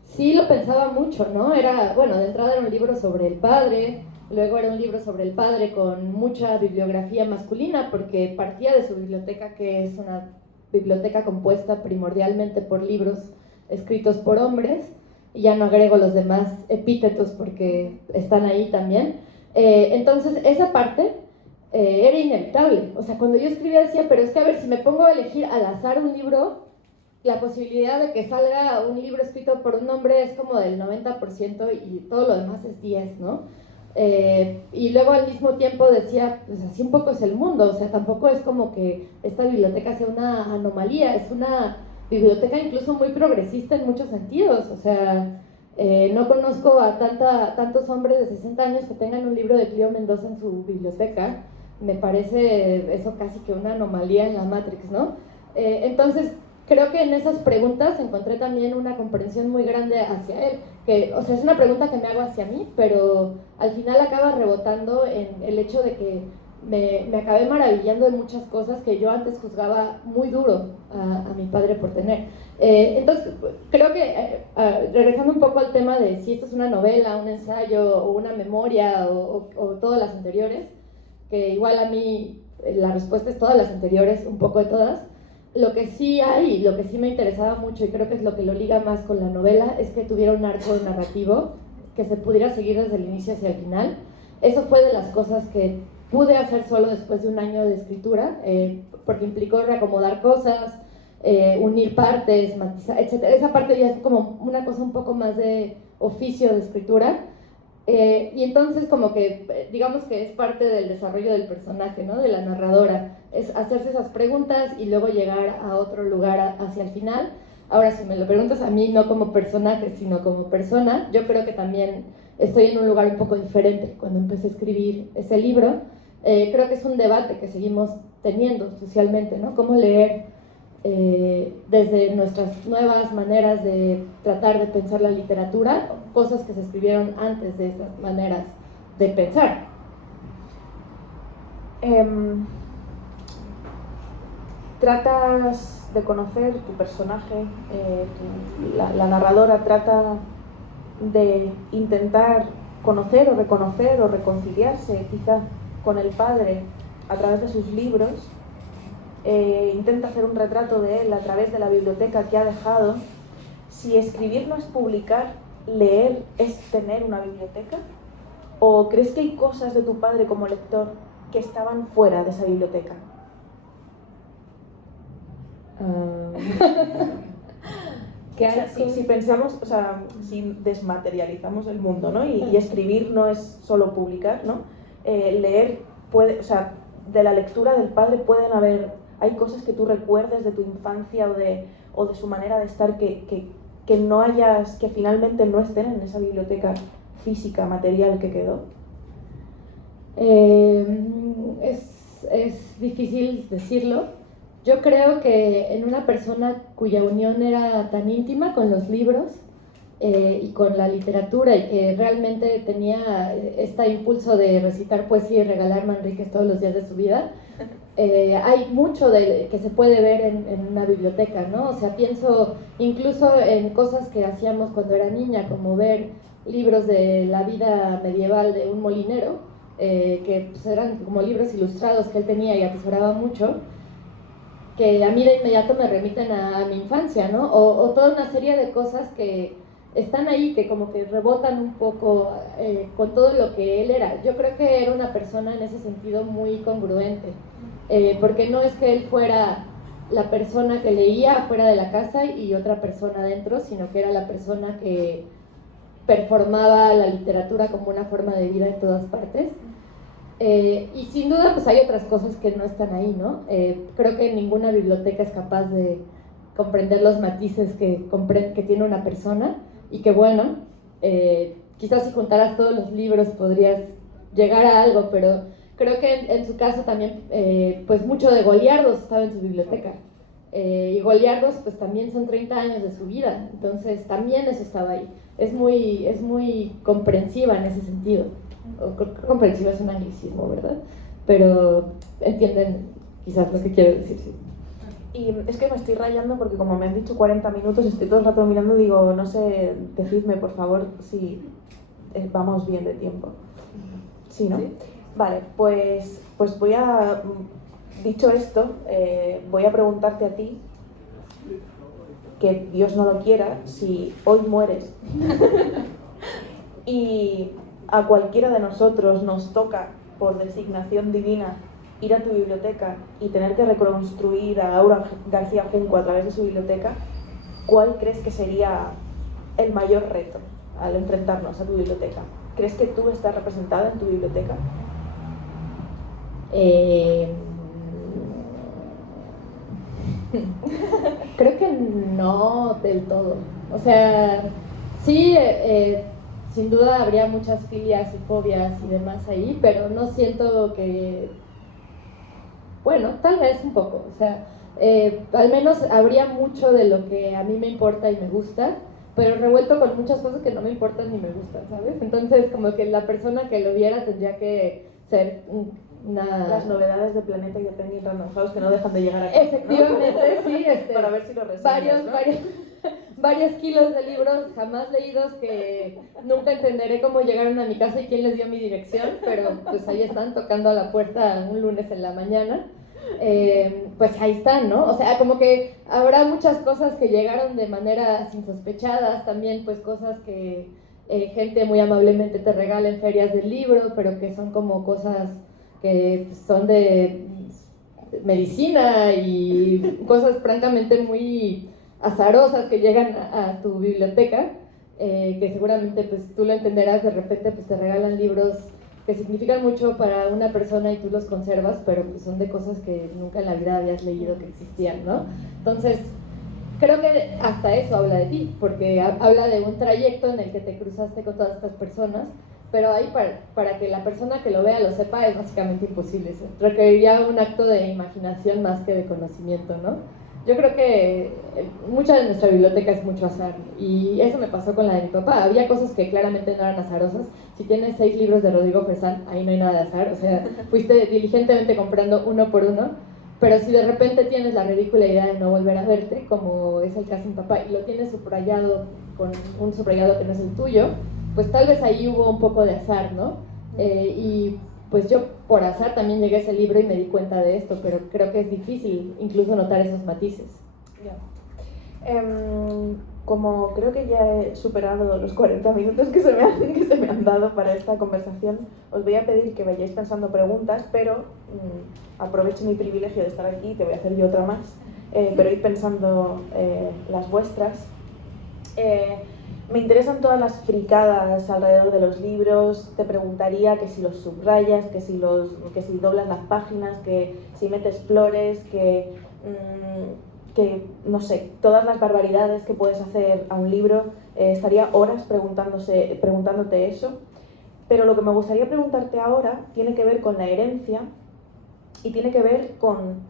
Sí, lo pensaba mucho, ¿no? Era, bueno, de entrada era un libro sobre el padre. Luego era un libro sobre el padre con mucha bibliografía masculina, porque partía de su biblioteca, que es una biblioteca compuesta primordialmente por libros escritos por hombres, y ya no agrego los demás epítetos porque están ahí también. Entonces, esa parte era inevitable. O sea, cuando yo escribía decía, pero es que a ver, si me pongo a elegir al azar un libro, la posibilidad de que salga un libro escrito por un hombre es como del 90% y todo lo demás es 10, ¿no? Y luego al mismo tiempo decía, pues así un poco es el mundo, o sea, tampoco es como que esta biblioteca sea una anomalía, es una biblioteca incluso muy progresista en muchos sentidos, o sea, no conozco a tantos hombres de 60 años que tengan un libro de Cleo Mendoza en su biblioteca. Me parece eso casi que una anomalía en la Matrix, ¿no? Entonces, creo que en esas preguntas encontré también una comprensión muy grande hacia él, que, o sea, es una pregunta que me hago hacia mí, pero al final acaba rebotando en el hecho de que me acabé maravillando de muchas cosas que yo antes juzgaba muy duro a mi padre por tener. Entonces, creo que, regresando un poco al tema de si esto es una novela, un ensayo o una memoria o todas las anteriores, que igual a mí la respuesta es todas las anteriores, un poco de todas. Lo que sí hay, lo que sí me interesaba mucho y creo que es lo que lo liga más con la novela, es que tuviera un arco narrativo que se pudiera seguir desde el inicio hacia el final. Eso fue de las cosas que pude hacer solo después de un año de escritura, porque implicó reacomodar cosas, unir partes, matizar, etc. Esa parte ya es como una cosa un poco más de oficio de escritura, y entonces como que digamos que es parte del desarrollo del personaje, ¿no? De la narradora, es hacerse esas preguntas y luego llegar a otro lugar hacia el final. Ahora, si me lo preguntas a mí, no como personaje, sino como persona, yo creo que también estoy en un lugar un poco diferente cuando empecé a escribir ese libro. Creo que es un debate que seguimos teniendo socialmente, ¿no? Cómo leer desde nuestras nuevas maneras de tratar de pensar la literatura, cosas que se escribieron antes de estas maneras de pensar. Tratas de conocer tu personaje, la narradora trata de intentar conocer o reconocer o reconciliarse quizá con el padre a través de sus libros, intenta hacer un retrato de él a través de la biblioteca que ha dejado. Si escribir no es publicar, leer es tener una biblioteca. ¿O crees que hay cosas de tu padre como lector que estaban fuera de esa biblioteca? O sea, si pensamos, o sea, si desmaterializamos el mundo, ¿no? Y escribir no es solo publicar, ¿no? Leer puede, o sea, de la lectura del padre pueden haber, hay cosas que tú recuerdes de tu infancia o de su manera de estar que no hayas, que finalmente no estén en esa biblioteca física, material que quedó. Es difícil decirlo. Yo creo que en una persona cuya unión era tan íntima con los libros y con la literatura, y que realmente tenía este impulso de recitar poesía y regalar manriques todos los días de su vida, hay mucho que se puede ver en una biblioteca, ¿no? O sea, pienso incluso en cosas que hacíamos cuando era niña, como ver libros de la vida medieval de un molinero, que pues, eran como libros ilustrados que él tenía y atesoraba mucho, que a mí de inmediato me remiten a mi infancia, ¿no? O toda una serie de cosas que están ahí, que como que rebotan un poco con todo lo que él era. Yo creo que era una persona en ese sentido muy congruente, porque no es que él fuera la persona que leía fuera de la casa y otra persona dentro, sino que era la persona que performaba la literatura como una forma de vida en todas partes. Y sin duda pues hay otras cosas que no están ahí, ¿no? Creo que ninguna biblioteca es capaz de comprender los matices que tiene una persona, y que bueno, quizás si juntaras todos los libros podrías llegar a algo, pero creo que en su caso también pues mucho de Goliardos estaba en su biblioteca, y Goliardos pues también son 30 años de su vida, entonces también eso estaba ahí. Es muy comprensiva en ese sentido. Comprensiva es un anglicismo, ¿verdad? Pero entienden quizás lo que quiero decir, sí. Y es que me estoy rayando porque como me han dicho 40 minutos, estoy todo el rato mirando y digo, no sé, decidme por favor si vamos bien de tiempo. ¿Sí, no? ¿Sí? Vale, pues voy a, dicho esto, voy a preguntarte a ti, que Dios no lo quiera, si hoy mueres y a cualquiera de nosotros nos toca, por designación divina, ir a tu biblioteca y tener que reconstruir a Aura García Junco a través de su biblioteca, ¿cuál crees que sería el mayor reto al enfrentarnos a tu biblioteca? ¿Crees que tú estás representada en tu biblioteca? Creo que no del todo. O sea, sí, sin duda habría muchas filias y fobias y demás ahí, pero no siento que... Bueno, tal vez un poco. O sea, al menos habría mucho de lo que a mí me importa y me gusta, pero revuelto con muchas cosas que no me importan ni me gustan, ¿sabes? Entonces, como que la persona que lo viera tendría que ser Las novedades de Planeta y de Penny Random House que no dejan de llegar aquí. Efectivamente, ¿no? sí. Para ver si lo resumes, varios kilos de libros jamás leídos que nunca entenderé cómo llegaron a mi casa y quién les dio mi dirección, pero pues ahí están tocando a la puerta un lunes en la mañana. Pues ahí están, ¿no? O sea, como que habrá muchas cosas que llegaron de maneras insospechadas, también pues cosas que gente muy amablemente te regala en ferias del libro, pero que son como cosas que son de medicina y cosas francamente muy azarosas que llegan a tu biblioteca, que seguramente pues tú lo entenderás, de repente pues te regalan libros que significan mucho para una persona y tú los conservas, pero pues son de cosas que nunca en la vida habías leído que existían, ¿no? Entonces, creo que hasta eso habla de ti, porque habla de un trayecto en el que te cruzaste con todas estas personas, pero ahí para que la persona que lo vea lo sepa es básicamente imposible. Requeriría un acto de imaginación más que de conocimiento, ¿no? Yo creo que mucha de nuestra biblioteca es mucho azar, y eso me pasó con la de mi papá. Había cosas que claramente no eran azarosas. Si tienes 6 libros de Rodrigo Fersán, ahí no hay nada de azar, o sea, fuiste diligentemente comprando uno por uno. Pero si de repente tienes la ridícula idea de no volver a verte, como es el caso de mi papá, y lo tienes subrayado con un subrayado que no es el tuyo, pues tal vez ahí hubo un poco de azar, ¿no? Y pues yo por azar también llegué a ese libro y me di cuenta de esto, pero creo que es difícil incluso notar esos matices. Como creo que ya he superado los 40 minutos que se me han dado para esta conversación, os voy a pedir que vayáis pensando preguntas, pero aprovecho mi privilegio de estar aquí y te voy a hacer yo otra más, pero id pensando las vuestras. Me interesan todas las fricadas alrededor de los libros. Te preguntaría que si los subrayas, que si doblas las páginas, que si metes flores, que no sé, todas las barbaridades que puedes hacer a un libro. Estaría horas preguntándote eso, pero lo que me gustaría preguntarte ahora tiene que ver con la herencia y tiene que ver con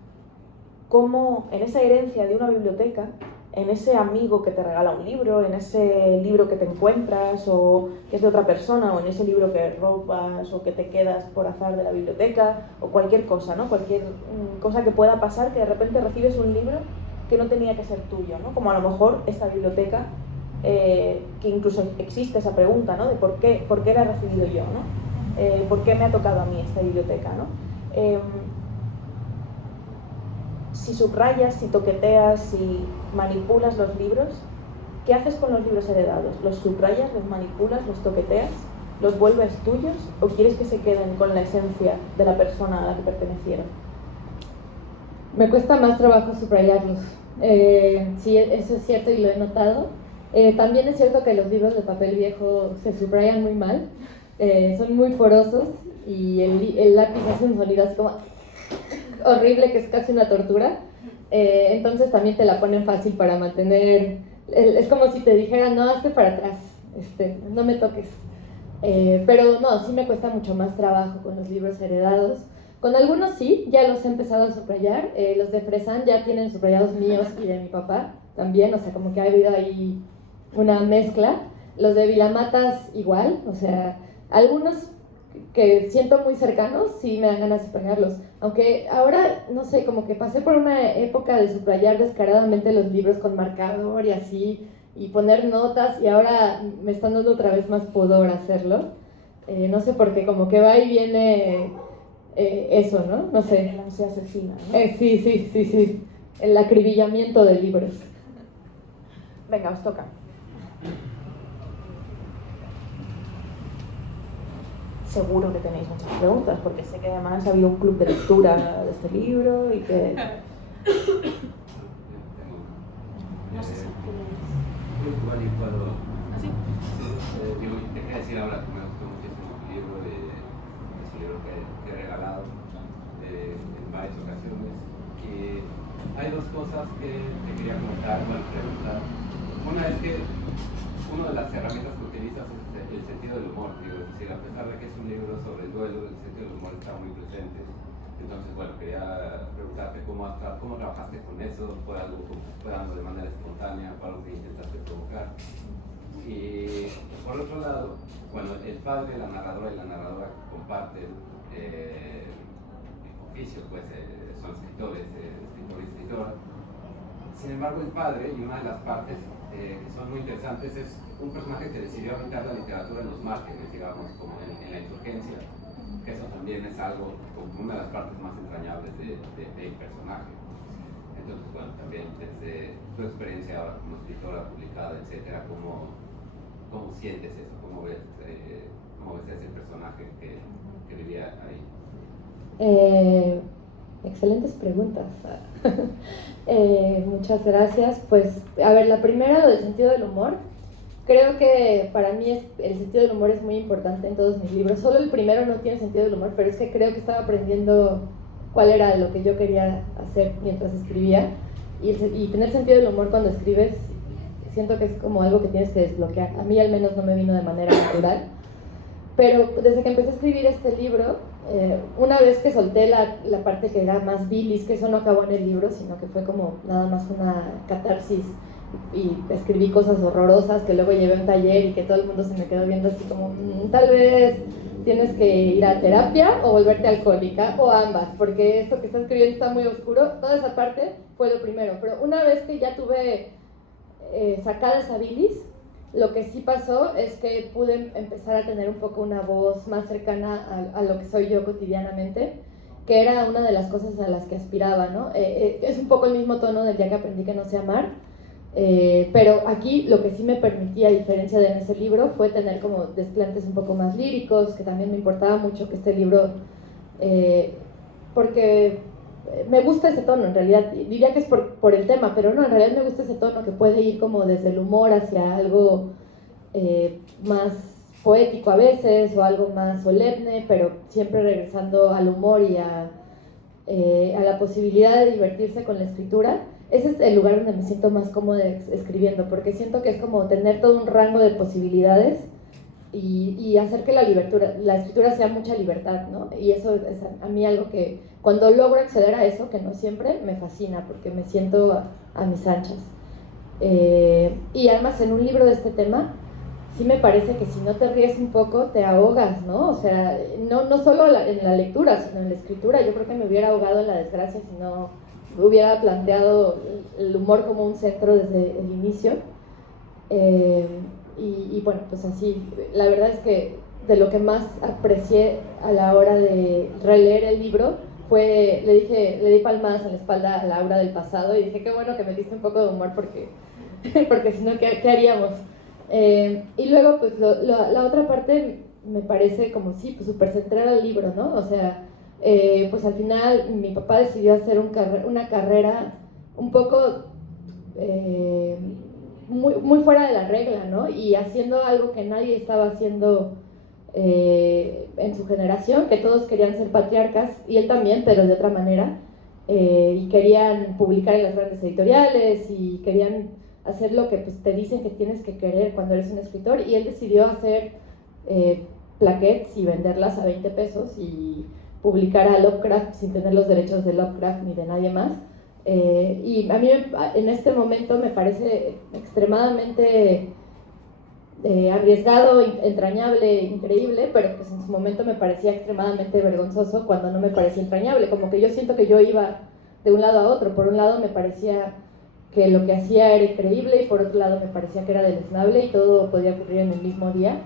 cómo en esa herencia de una biblioteca, en ese amigo que te regala un libro, en ese libro que te encuentras o que es de otra persona, o en ese libro que robas o que te quedas por azar de la biblioteca, o cualquier cosa, ¿no? Cualquier cosa que pueda pasar, que de repente recibes un libro que no tenía que ser tuyo, ¿no? Como a lo mejor esta biblioteca, que incluso existe esa pregunta, ¿no? De por qué la he recibido yo, ¿no? ¿Por qué me ha tocado a mí esta biblioteca, ¿no? Si subrayas, si toqueteas, si manipulas los libros, ¿qué haces con los libros heredados? ¿Los subrayas, los manipulas, los toqueteas? ¿Los vuelves tuyos o quieres que se queden con la esencia de la persona a la que pertenecieron? Me cuesta más trabajo subrayarlos. Sí, eso es cierto y lo he notado. También es cierto que los libros de papel viejo se subrayan muy mal, son muy porosos y el lápiz hace un sonido así como horrible, que es casi una tortura. Entonces también te la ponen fácil para mantener. Es como si te dijeran, no, hazte para atrás, no me toques. Pero no, sí me cuesta mucho más trabajo con los libros heredados. Con algunos sí, ya los he empezado a subrayar. Los de Fresán ya tienen subrayados míos y de mi papá también, o sea, como que ha habido ahí una mezcla. Los de Vilamatas igual, o sea, algunos que siento muy cercanos sí me dan ganas de subrayarlos. Aunque ahora, no sé, como que pasé por una época de subrayar descaradamente los libros con marcador y así, y poner notas, y ahora me están dando otra vez más pudor hacerlo. No sé por qué, como que va y viene eso, ¿no? No sé. La ansia asesina, ¿no? Sí. El acribillamiento de libros. Venga, os toca. Seguro que tenéis muchas preguntas, porque sé que además ha habido un club de lectura de este libro y que... No sé si Igual y puedo... ¿Así? Digo, te quería decir ahora que me gustó muchísimo el libro, es un libro que he regalado en varias ocasiones. Y hay dos cosas que te quería preguntar. Una es que una de las herramientas que utilizas es el sentido del humor, digo, es decir, a pesar de que es un libro sobre el duelo, el sentido del humor está muy presente. Entonces, bueno, quería preguntarte cómo trabajaste con eso, fue algo de manera espontánea, fue algo que intentaste provocar. Y por otro lado, bueno, el padre, la narradora y la narradora comparten oficio, pues son escritores, escritor y escritora. Sin embargo, el padre, y una de las partes que son muy interesantes, es un personaje que decidió habitar la literatura en los márgenes, digamos, como en la insurgencia, que eso también es algo, como una de las partes más entrañables del personaje. Entonces, bueno, también desde tu experiencia ahora como escritora publicada, etcétera, ¿cómo sientes eso? ¿Cómo ves ese personaje que vivía ahí? Excelentes preguntas. Muchas gracias. Pues, a ver, la primera, lo del sentido del humor. Creo que para mí el sentido del humor es muy importante en todos mis libros. Solo el primero no tiene sentido del humor, pero es que creo que estaba aprendiendo cuál era lo que yo quería hacer mientras escribía. Y tener sentido del humor cuando escribes, siento que es como algo que tienes que desbloquear. A mí al menos no me vino de manera natural. Pero desde que empecé a escribir este libro, una vez que solté la parte que era más bilis, que eso no acabó en el libro, sino que fue como nada más una catarsis, y escribí cosas horrorosas que luego llevé a un taller y que todo el mundo se me quedó viendo así como, tal vez tienes que ir a terapia o volverte alcohólica, o ambas, porque esto que estás escribiendo está muy oscuro. Toda esa parte fue lo primero, pero una vez que ya tuve sacada esa bilis, lo que sí pasó es que pude empezar a tener un poco una voz más cercana a lo que soy yo cotidianamente, que era una de las cosas a las que aspiraba, ¿no? Es un poco el mismo tono del día que aprendí que no sé amar, pero aquí lo que sí me permitía, a diferencia de en ese libro, fue tener como desplantes un poco más líricos, que también me importaba mucho que este libro, porque me gusta ese tono, en realidad, diría que es por el tema, pero no, en realidad me gusta ese tono que puede ir como desde el humor hacia algo más poético a veces, o algo más solemne, pero siempre regresando al humor y a la posibilidad de divertirse con la escritura. Ese es el lugar donde me siento más cómoda escribiendo, porque siento que es como tener todo un rango de posibilidades y hacer que la escritura sea mucha libertad, ¿no? Y eso es a mí algo que, cuando logro acceder a eso, que no siempre, me fascina, porque me siento a mis anchas. Y además, en un libro de este tema, sí me parece que si no te ríes un poco, te ahogas, ¿no? O sea, no solo en la lectura, sino en la escritura. Yo creo que me hubiera ahogado en la desgracia si no hubiera planteado el humor como un centro desde el inicio. Y bueno, pues así, la verdad es que de lo que más aprecié a la hora de releer el libro fue, le di palmadas en la espalda a Laura del pasado y dije, qué bueno que metiste un poco de humor, porque si no, ¿qué haríamos? Y luego, pues la otra parte me parece como, sí, pues súper central al libro, ¿no? O sea, pues al final mi papá decidió hacer una carrera un poco muy fuera de la regla, ¿no? Y haciendo algo que nadie estaba haciendo en su generación, que todos querían ser patriarcas, y él también, pero de otra manera, y querían publicar en las grandes editoriales, y querían hacer lo que pues, te dicen que tienes que querer cuando eres un escritor, y él decidió hacer plaquettes y venderlas a 20 pesos y publicar a Lovecraft sin tener los derechos de Lovecraft ni de nadie más. Y a mí en este momento me parece extremadamente arriesgado, entrañable, increíble, pero pues en su momento me parecía extremadamente vergonzoso cuando no me parecía entrañable, como que yo siento que yo iba de un lado a otro. Por un lado me parecía que lo que hacía era increíble, y por otro lado me parecía que era deleznable, y todo podía ocurrir en el mismo día,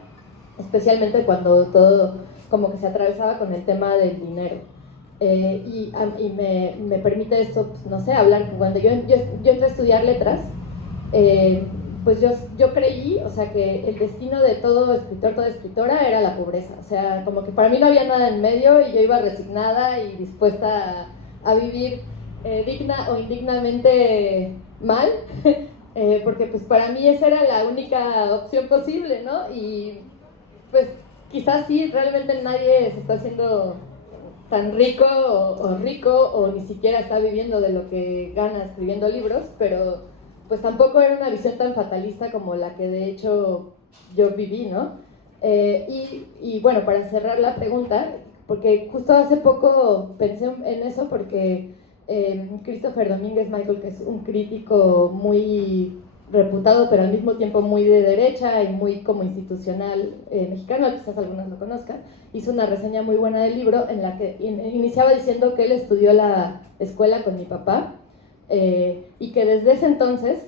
especialmente cuando todo como que se atravesaba con el tema del dinero. Y me permite esto, pues, no sé, hablar. Cuando yo entré a estudiar letras, pues yo creí, o sea, que el destino de todo escritor, toda escritora era la pobreza. O sea, como que para mí no había nada en medio, y yo iba resignada y dispuesta a vivir digna o indignamente mal, porque pues para mí esa era la única opción posible, ¿no? Y pues quizás sí, realmente nadie se está haciendo tan rico o ni siquiera está viviendo de lo que gana escribiendo libros, pero pues tampoco era una visión tan fatalista como la que de hecho yo viví, ¿no? Y bueno, para cerrar la pregunta, porque justo hace poco pensé en eso, porque Christopher Domínguez Michael, que es un crítico muy reputado, pero al mismo tiempo muy de derecha y muy como institucional mexicano, quizás algunos lo conozcan, hizo una reseña muy buena del libro en la que iniciaba diciendo que él estudió la escuela con mi papá y que desde ese entonces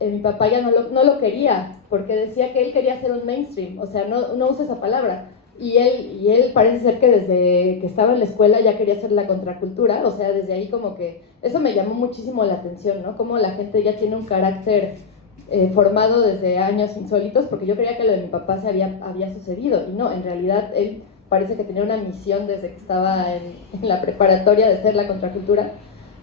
mi papá ya no lo quería, porque decía que él quería hacer un mainstream, o sea, no usa esa palabra. Y él parece ser que desde que estaba en la escuela ya quería hacer la contracultura, o sea, desde ahí como que eso me llamó muchísimo la atención, ¿no? Como la gente ya tiene un carácter formado desde años insólitos, porque yo creía que lo de mi papá había sucedido, y no, en realidad él parece que tenía una misión desde que estaba en la preparatoria de hacer la contracultura.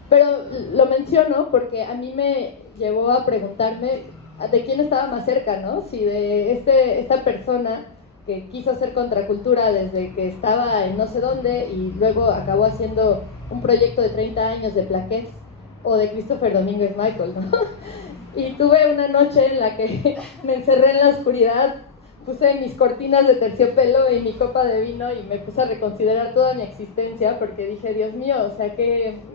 Pero lo menciono porque a mí me llevó a preguntarme de quién estaba más cerca, ¿no? Si de esta persona que quiso hacer contracultura desde que estaba en no sé dónde y luego acabó haciendo un proyecto de 30 años de plaqués, o de Christopher Domínguez Michael, ¿no? Y tuve una noche en la que me encerré en la oscuridad, puse mis cortinas de terciopelo y mi copa de vino y me puse a reconsiderar toda mi existencia, porque dije, Dios mío, o sea,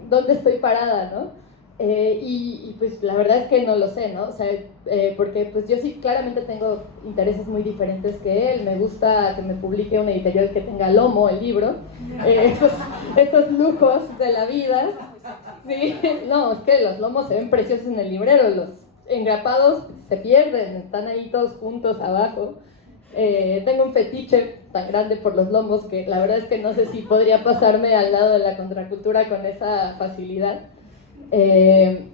¿dónde estoy parada, no? Y pues la verdad es que no lo sé, ¿no? O sea, porque pues yo sí claramente tengo intereses muy diferentes que él. Me gusta que me publique una editorial que tenga lomo el libro, estos lujos de la vida. Sí, no, es que los lomos se ven preciosos en el librero, los engrapados se pierden, están ahí todos juntos abajo. Tengo un fetiche tan grande por los lomos que la verdad es que no sé si podría pasarme al lado de la contracultura con esa facilidad.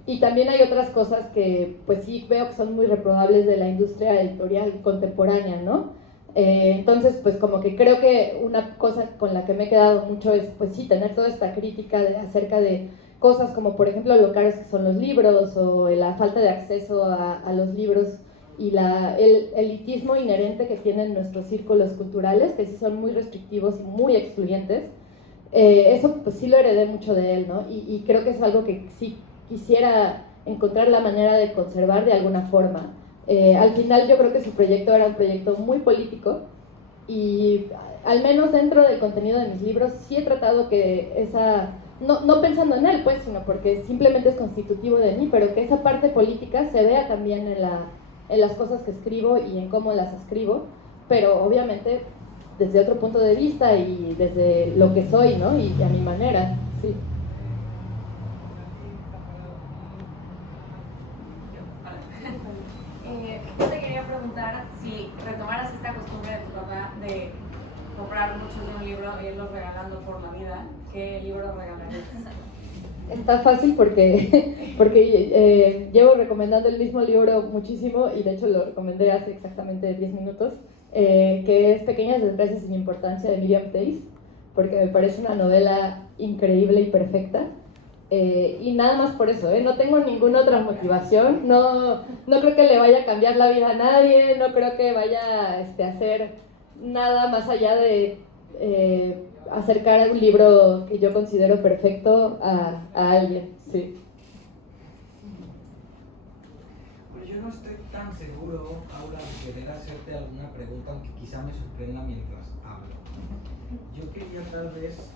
Y también hay otras cosas que pues sí veo que son muy reprobables de la industria editorial contemporánea, ¿no? Entonces pues como que creo que una cosa con la que me he quedado mucho es pues sí tener toda esta crítica acerca de cosas como por ejemplo lo caros que son los libros, o la falta de acceso a los libros, y el elitismo inherente que tienen nuestros círculos culturales, que sí son muy restrictivos y muy excluyentes. Eso pues sí lo heredé mucho de él, ¿no? Y creo que es algo que sí quisiera encontrar la manera de conservar de alguna forma. Al final yo creo que su proyecto era un proyecto muy político, y al menos dentro del contenido de mis libros sí he tratado que no pensando en él pues, sino porque simplemente es constitutivo de mí, pero que esa parte política se vea también en las cosas que escribo y en cómo las escribo, pero obviamente desde otro punto de vista y desde lo que soy, ¿no? Y a mi manera, sí. Yo te quería preguntar si retomaras esta costumbre de tu papá de comprar muchos de un libro y irlos regalando por la vida, ¿qué libro regalarías? Está fácil porque llevo recomendando el mismo libro muchísimo, y de hecho lo recomendé hace exactamente 10 minutos, que es Pequeñas desgracias sin importancia, de Miriam Toews, porque me parece una novela increíble y perfecta. Y nada más por eso, no tengo ninguna otra motivación, no creo que le vaya a cambiar la vida a nadie, no creo que vaya a hacer nada más allá de acercar un libro que yo considero perfecto a alguien, sí. Pues yo no estoy tan seguro, Paula, de querer hacerte alguna pregunta, aunque quizá me sorprenda mientras hablo. Yo quería tal vez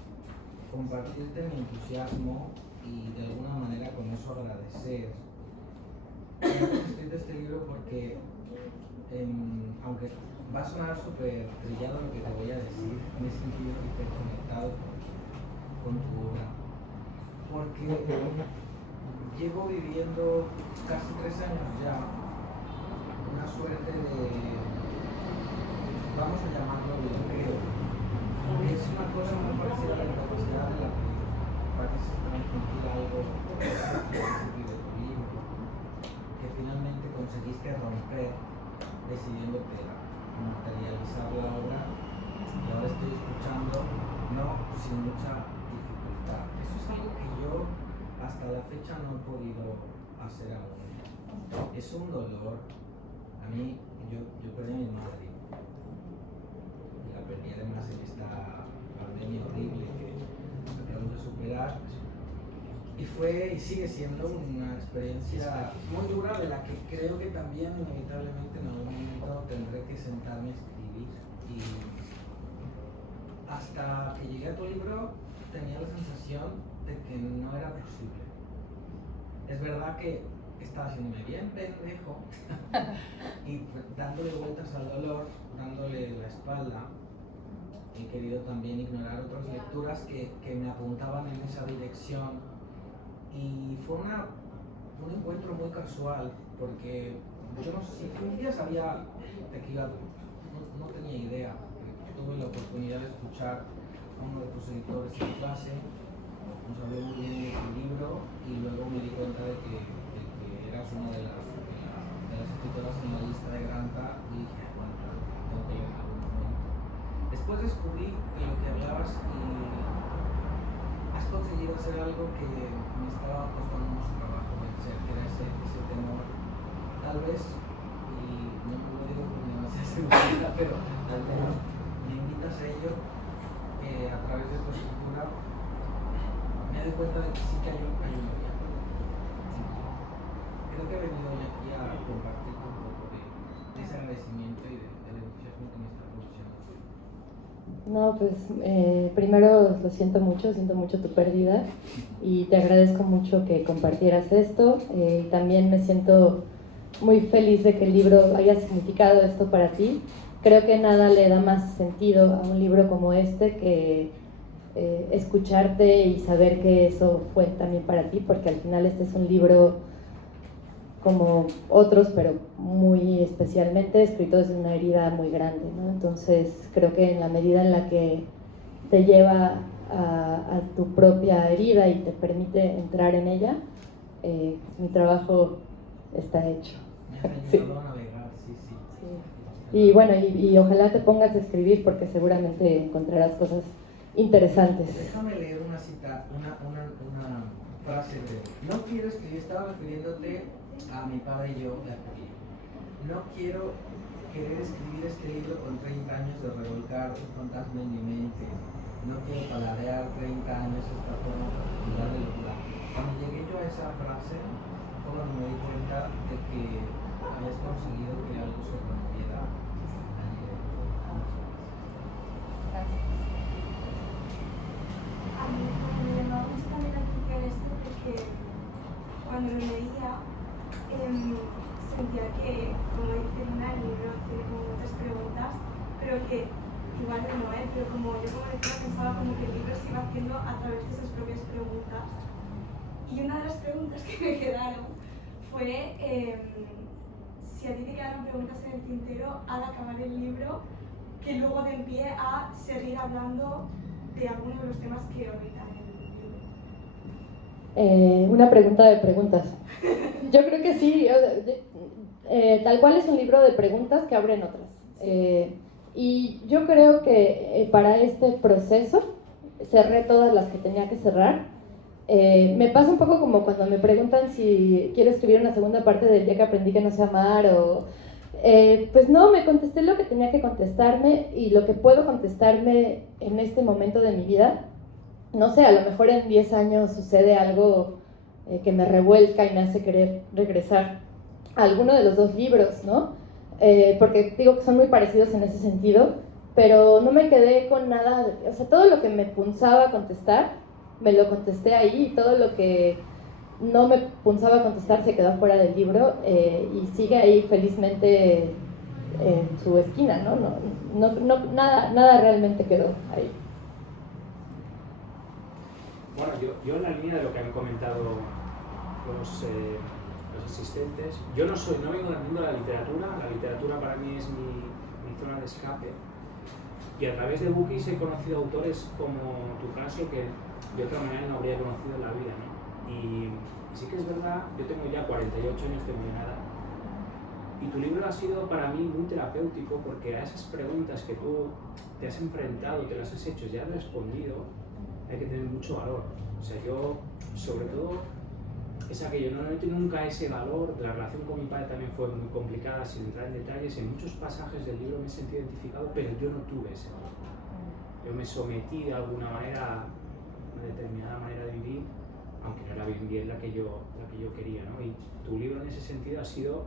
compartirte mi entusiasmo y de alguna manera con eso agradecer de este libro, porque aunque va a sonar súper trillado lo que te voy a decir, me he sentido súper conectado con tu obra, porque llevo viviendo casi 3 años ya una suerte de, vamos a llamarlo bloqueo, que es una cosa muy parecida a la incapacidad de la que parece transmitir algo de tu libro, que finalmente conseguiste romper decidiéndote materializar la obra, y ahora estoy escuchando no sin mucha dificultad. Eso es algo que yo hasta la fecha no he podido hacer aún. Es un dolor. A mí, yo perdí a mi madre y la perdí además en esta pandemia horrible que acabamos de superar, y fue y sigue siendo una experiencia muy dura, de la que creo que también inevitablemente en algún momento tendré que sentarme a escribir. Y hasta que llegué a tu libro tenía la sensación de que no era posible. Es verdad que estaba haciéndome bien pendejo y dándole vueltas al dolor, dándole la espalda. He querido también ignorar otras lecturas que me apuntaban en esa dirección, y fue un encuentro muy casual, porque yo no sé si un día sabía de qué iba, no tenía idea. Tuve la oportunidad de escuchar a uno de tus editores en clase, nos habló muy bien de tu libro, y luego me di cuenta de que eras una de las escritoras en la lista de Granta, y dije, bueno, claro, tengo que leer en algún momento. Después descubrí que lo que hablabas, y has conseguido hacer algo que me estaba costando mucho trabajo vencer, que era ese temor. Tal vez, y no me lo digo con demasiada seguridad, pero al menos me invitas a ello, a través de tu escritura, me doy cuenta de que sí que hay una vía. Creo que he venido hoy aquí a compartir un poco de ese agradecimiento y del entusiasmo que me está produciendo. No, pues primero lo siento mucho tu pérdida, y te agradezco mucho que compartieras esto. También me siento muy feliz de que el libro haya significado esto para ti. Creo que nada le da más sentido a un libro como este que escucharte y saber que eso fue también para ti, porque al final este es un libro como otros, pero muy especialmente escrito desde una herida muy grande, ¿no? Entonces creo que en la medida en la que te lleva a tu propia herida y te permite entrar en ella, mi trabajo está hecho. Me ha ayudado Sí. a navegar, sí. Y bueno, y ojalá te pongas a escribir, porque seguramente encontrarás cosas interesantes. Déjame leer una cita, una frase de... No quiero escribir, estaba refiriéndote a mi padre y yo de aquel. No quiero querer escribir este libro con 30 años de revolcar un fantasma en mi mente. No quiero paladear 30 años esta forma particular de locura. Cuando llegué yo a esa frase, como me di cuenta de que habías conseguido que algo se rompiera. A mí me llamaba mucho también la atención esto porque cuando lo leía sentía que, como dice Lina, el libro tiene como muchas preguntas, pero que igual no, pero como yo como lectora pensaba como que el libro se iba haciendo a través de sus propias preguntas. Y una de las preguntas que me quedaron fue si a ti te quedaron preguntas en el tintero al acabar el libro que luego den pie a seguir hablando de algunos de los temas que orbitan en el libro. Una pregunta de preguntas. Yo creo que sí, tal cual es un libro de preguntas que abren otras. Y yo creo que para este proceso cerré todas las que tenía que cerrar. Me pasa un poco como cuando me preguntan si quiero escribir una segunda parte del día que aprendí que no sé amar, o pues no, me contesté lo que tenía que contestarme y lo que puedo contestarme en este momento de mi vida. No sé, a lo mejor en 10 años sucede algo que me revuelca y me hace querer regresar a alguno de los dos libros, ¿no? Porque digo que son muy parecidos en ese sentido, pero no me quedé con nada, o sea, todo lo que me punzaba contestar, me lo contesté ahí, y todo lo que no me punzaba contestar se quedó fuera del libro, y sigue ahí felizmente en su esquina, ¿no? Nada realmente quedó ahí. Bueno, yo en la línea de lo que han comentado los asistentes, yo no vengo del mundo de la literatura para mí es mi zona de escape, y a través de Bookies he conocido autores como tu caso que de otra manera no habría conocido en la vida, ¿no? Y sí que es verdad, yo tengo ya 48 años de mi edad, y tu libro ha sido para mí muy terapéutico, porque a esas preguntas que tú te has enfrentado, te las has hecho y ya has respondido, hay que tener mucho valor. O sea, yo, sobre todo, es aquello, no he tenido nunca ese valor. La relación con mi padre también fue muy complicada, sin entrar en detalles. En muchos pasajes del libro me he sentido identificado, pero yo no tuve ese valor. Yo me sometí de alguna manera a una determinada manera de vivir, aunque no era bien la que yo quería, ¿no? Y tu libro en ese sentido ha sido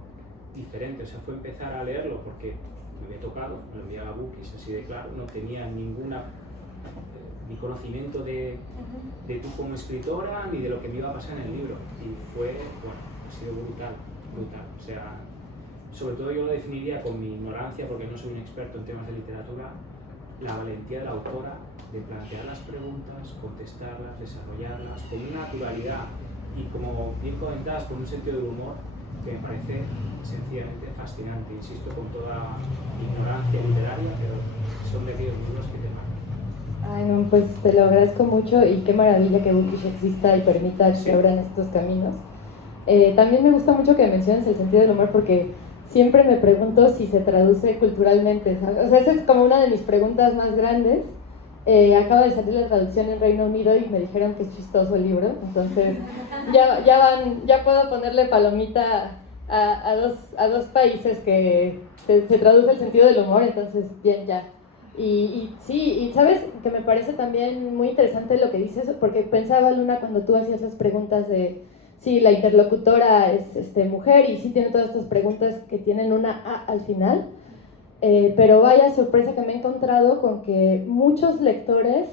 diferente. O sea, fue empezar a leerlo porque me había tocado, me lo enviaba a Bookies así de claro, no tenía ni conocimiento de tú como escritora, ni de lo que me iba a pasar en el libro. Y fue, bueno, ha sido brutal, brutal. O sea, sobre todo yo lo definiría con mi ignorancia, porque no soy un experto en temas de literatura, la valentía de la autora de plantear las preguntas, contestarlas, desarrollarlas con una naturalidad y, como bien comentadas, con un sentido del humor que me parece sencillamente fascinante. Insisto, con toda ignorancia literaria, pero son de aquellos libros que te marcan. Ay, no, pues te lo agradezco mucho y qué maravilla que Bookish exista y permita que se abran estos caminos. También me gusta mucho que menciones el sentido del humor, porque siempre me pregunto si se traduce culturalmente, ¿sabes? O sea, esa es como una de mis preguntas más grandes. Acaba de salir la traducción en Reino Unido y me dijeron que es chistoso el libro, entonces ya puedo ponerle palomita a dos países que se traduce el sentido del humor, entonces bien, ya. Y sí, y sabes que me parece también muy interesante lo que dices, porque pensaba, Luna, cuando tú hacías las preguntas de si la interlocutora es mujer, y sí tiene todas estas preguntas que tienen una A al final, pero vaya sorpresa que me he encontrado con que muchos lectores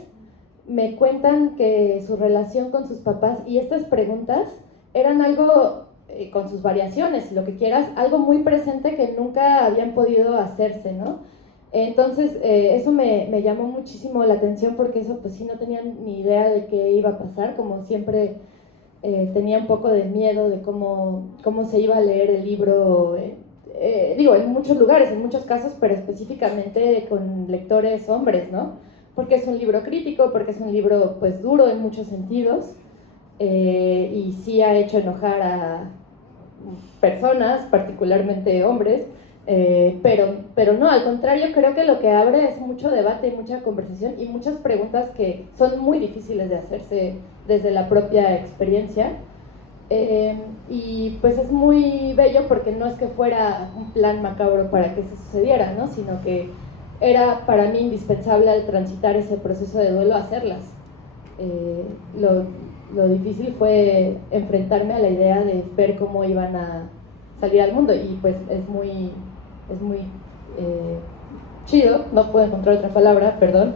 me cuentan que su relación con sus papás y estas preguntas eran algo, con sus variaciones y lo que quieras, algo muy presente que nunca habían podido hacerse, ¿no? Entonces, eso me llamó muchísimo la atención, porque eso pues sí no tenían ni idea de qué iba a pasar, como siempre tenía un poco de miedo de cómo se iba a leer el libro, digo, en muchos lugares, en muchos casos, pero específicamente con lectores hombres, ¿no? Porque es un libro crítico, porque es un libro pues duro en muchos sentidos, y sí ha hecho enojar a personas, particularmente hombres, pero no, al contrario, creo que lo que abre es mucho debate y mucha conversación y muchas preguntas que son muy difíciles de hacerse desde la propia experiencia. Y pues es muy bello, porque no es que fuera un plan macabro para que eso sucediera, ¿no? Sino que era para mí indispensable, al transitar ese proceso de duelo, hacerlas. Lo difícil fue enfrentarme a la idea de ver cómo iban a salir al mundo, y pues es muy chido, no puedo encontrar otra palabra, perdón,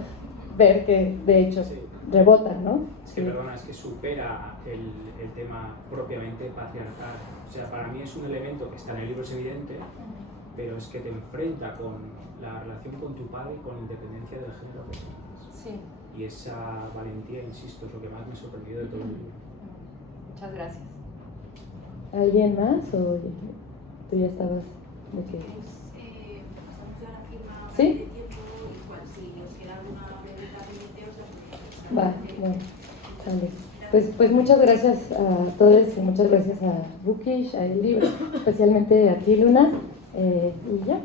ver que de hecho rebotan, ¿no? Es que, perdona, es que supera el tema propiamente patriarcal. O sea, para mí es un elemento que está en el libro, es evidente, pero es que te enfrenta con la relación con tu padre, con independencia del género que tengas. Sí. Y esa valentía, insisto, es lo que más me sorprendió de todo el libro. Muchas gracias. ¿Alguien más o tú ya estabas de qué? Pasamos ya la firma ¿Sí? de tiempo, igual si os queda alguna pregunta pendiente os la podéis. Bueno, vale. Pues muchas gracias a todos y muchas gracias a Bookish, a El Libro, especialmente a ti, Luna, y ya.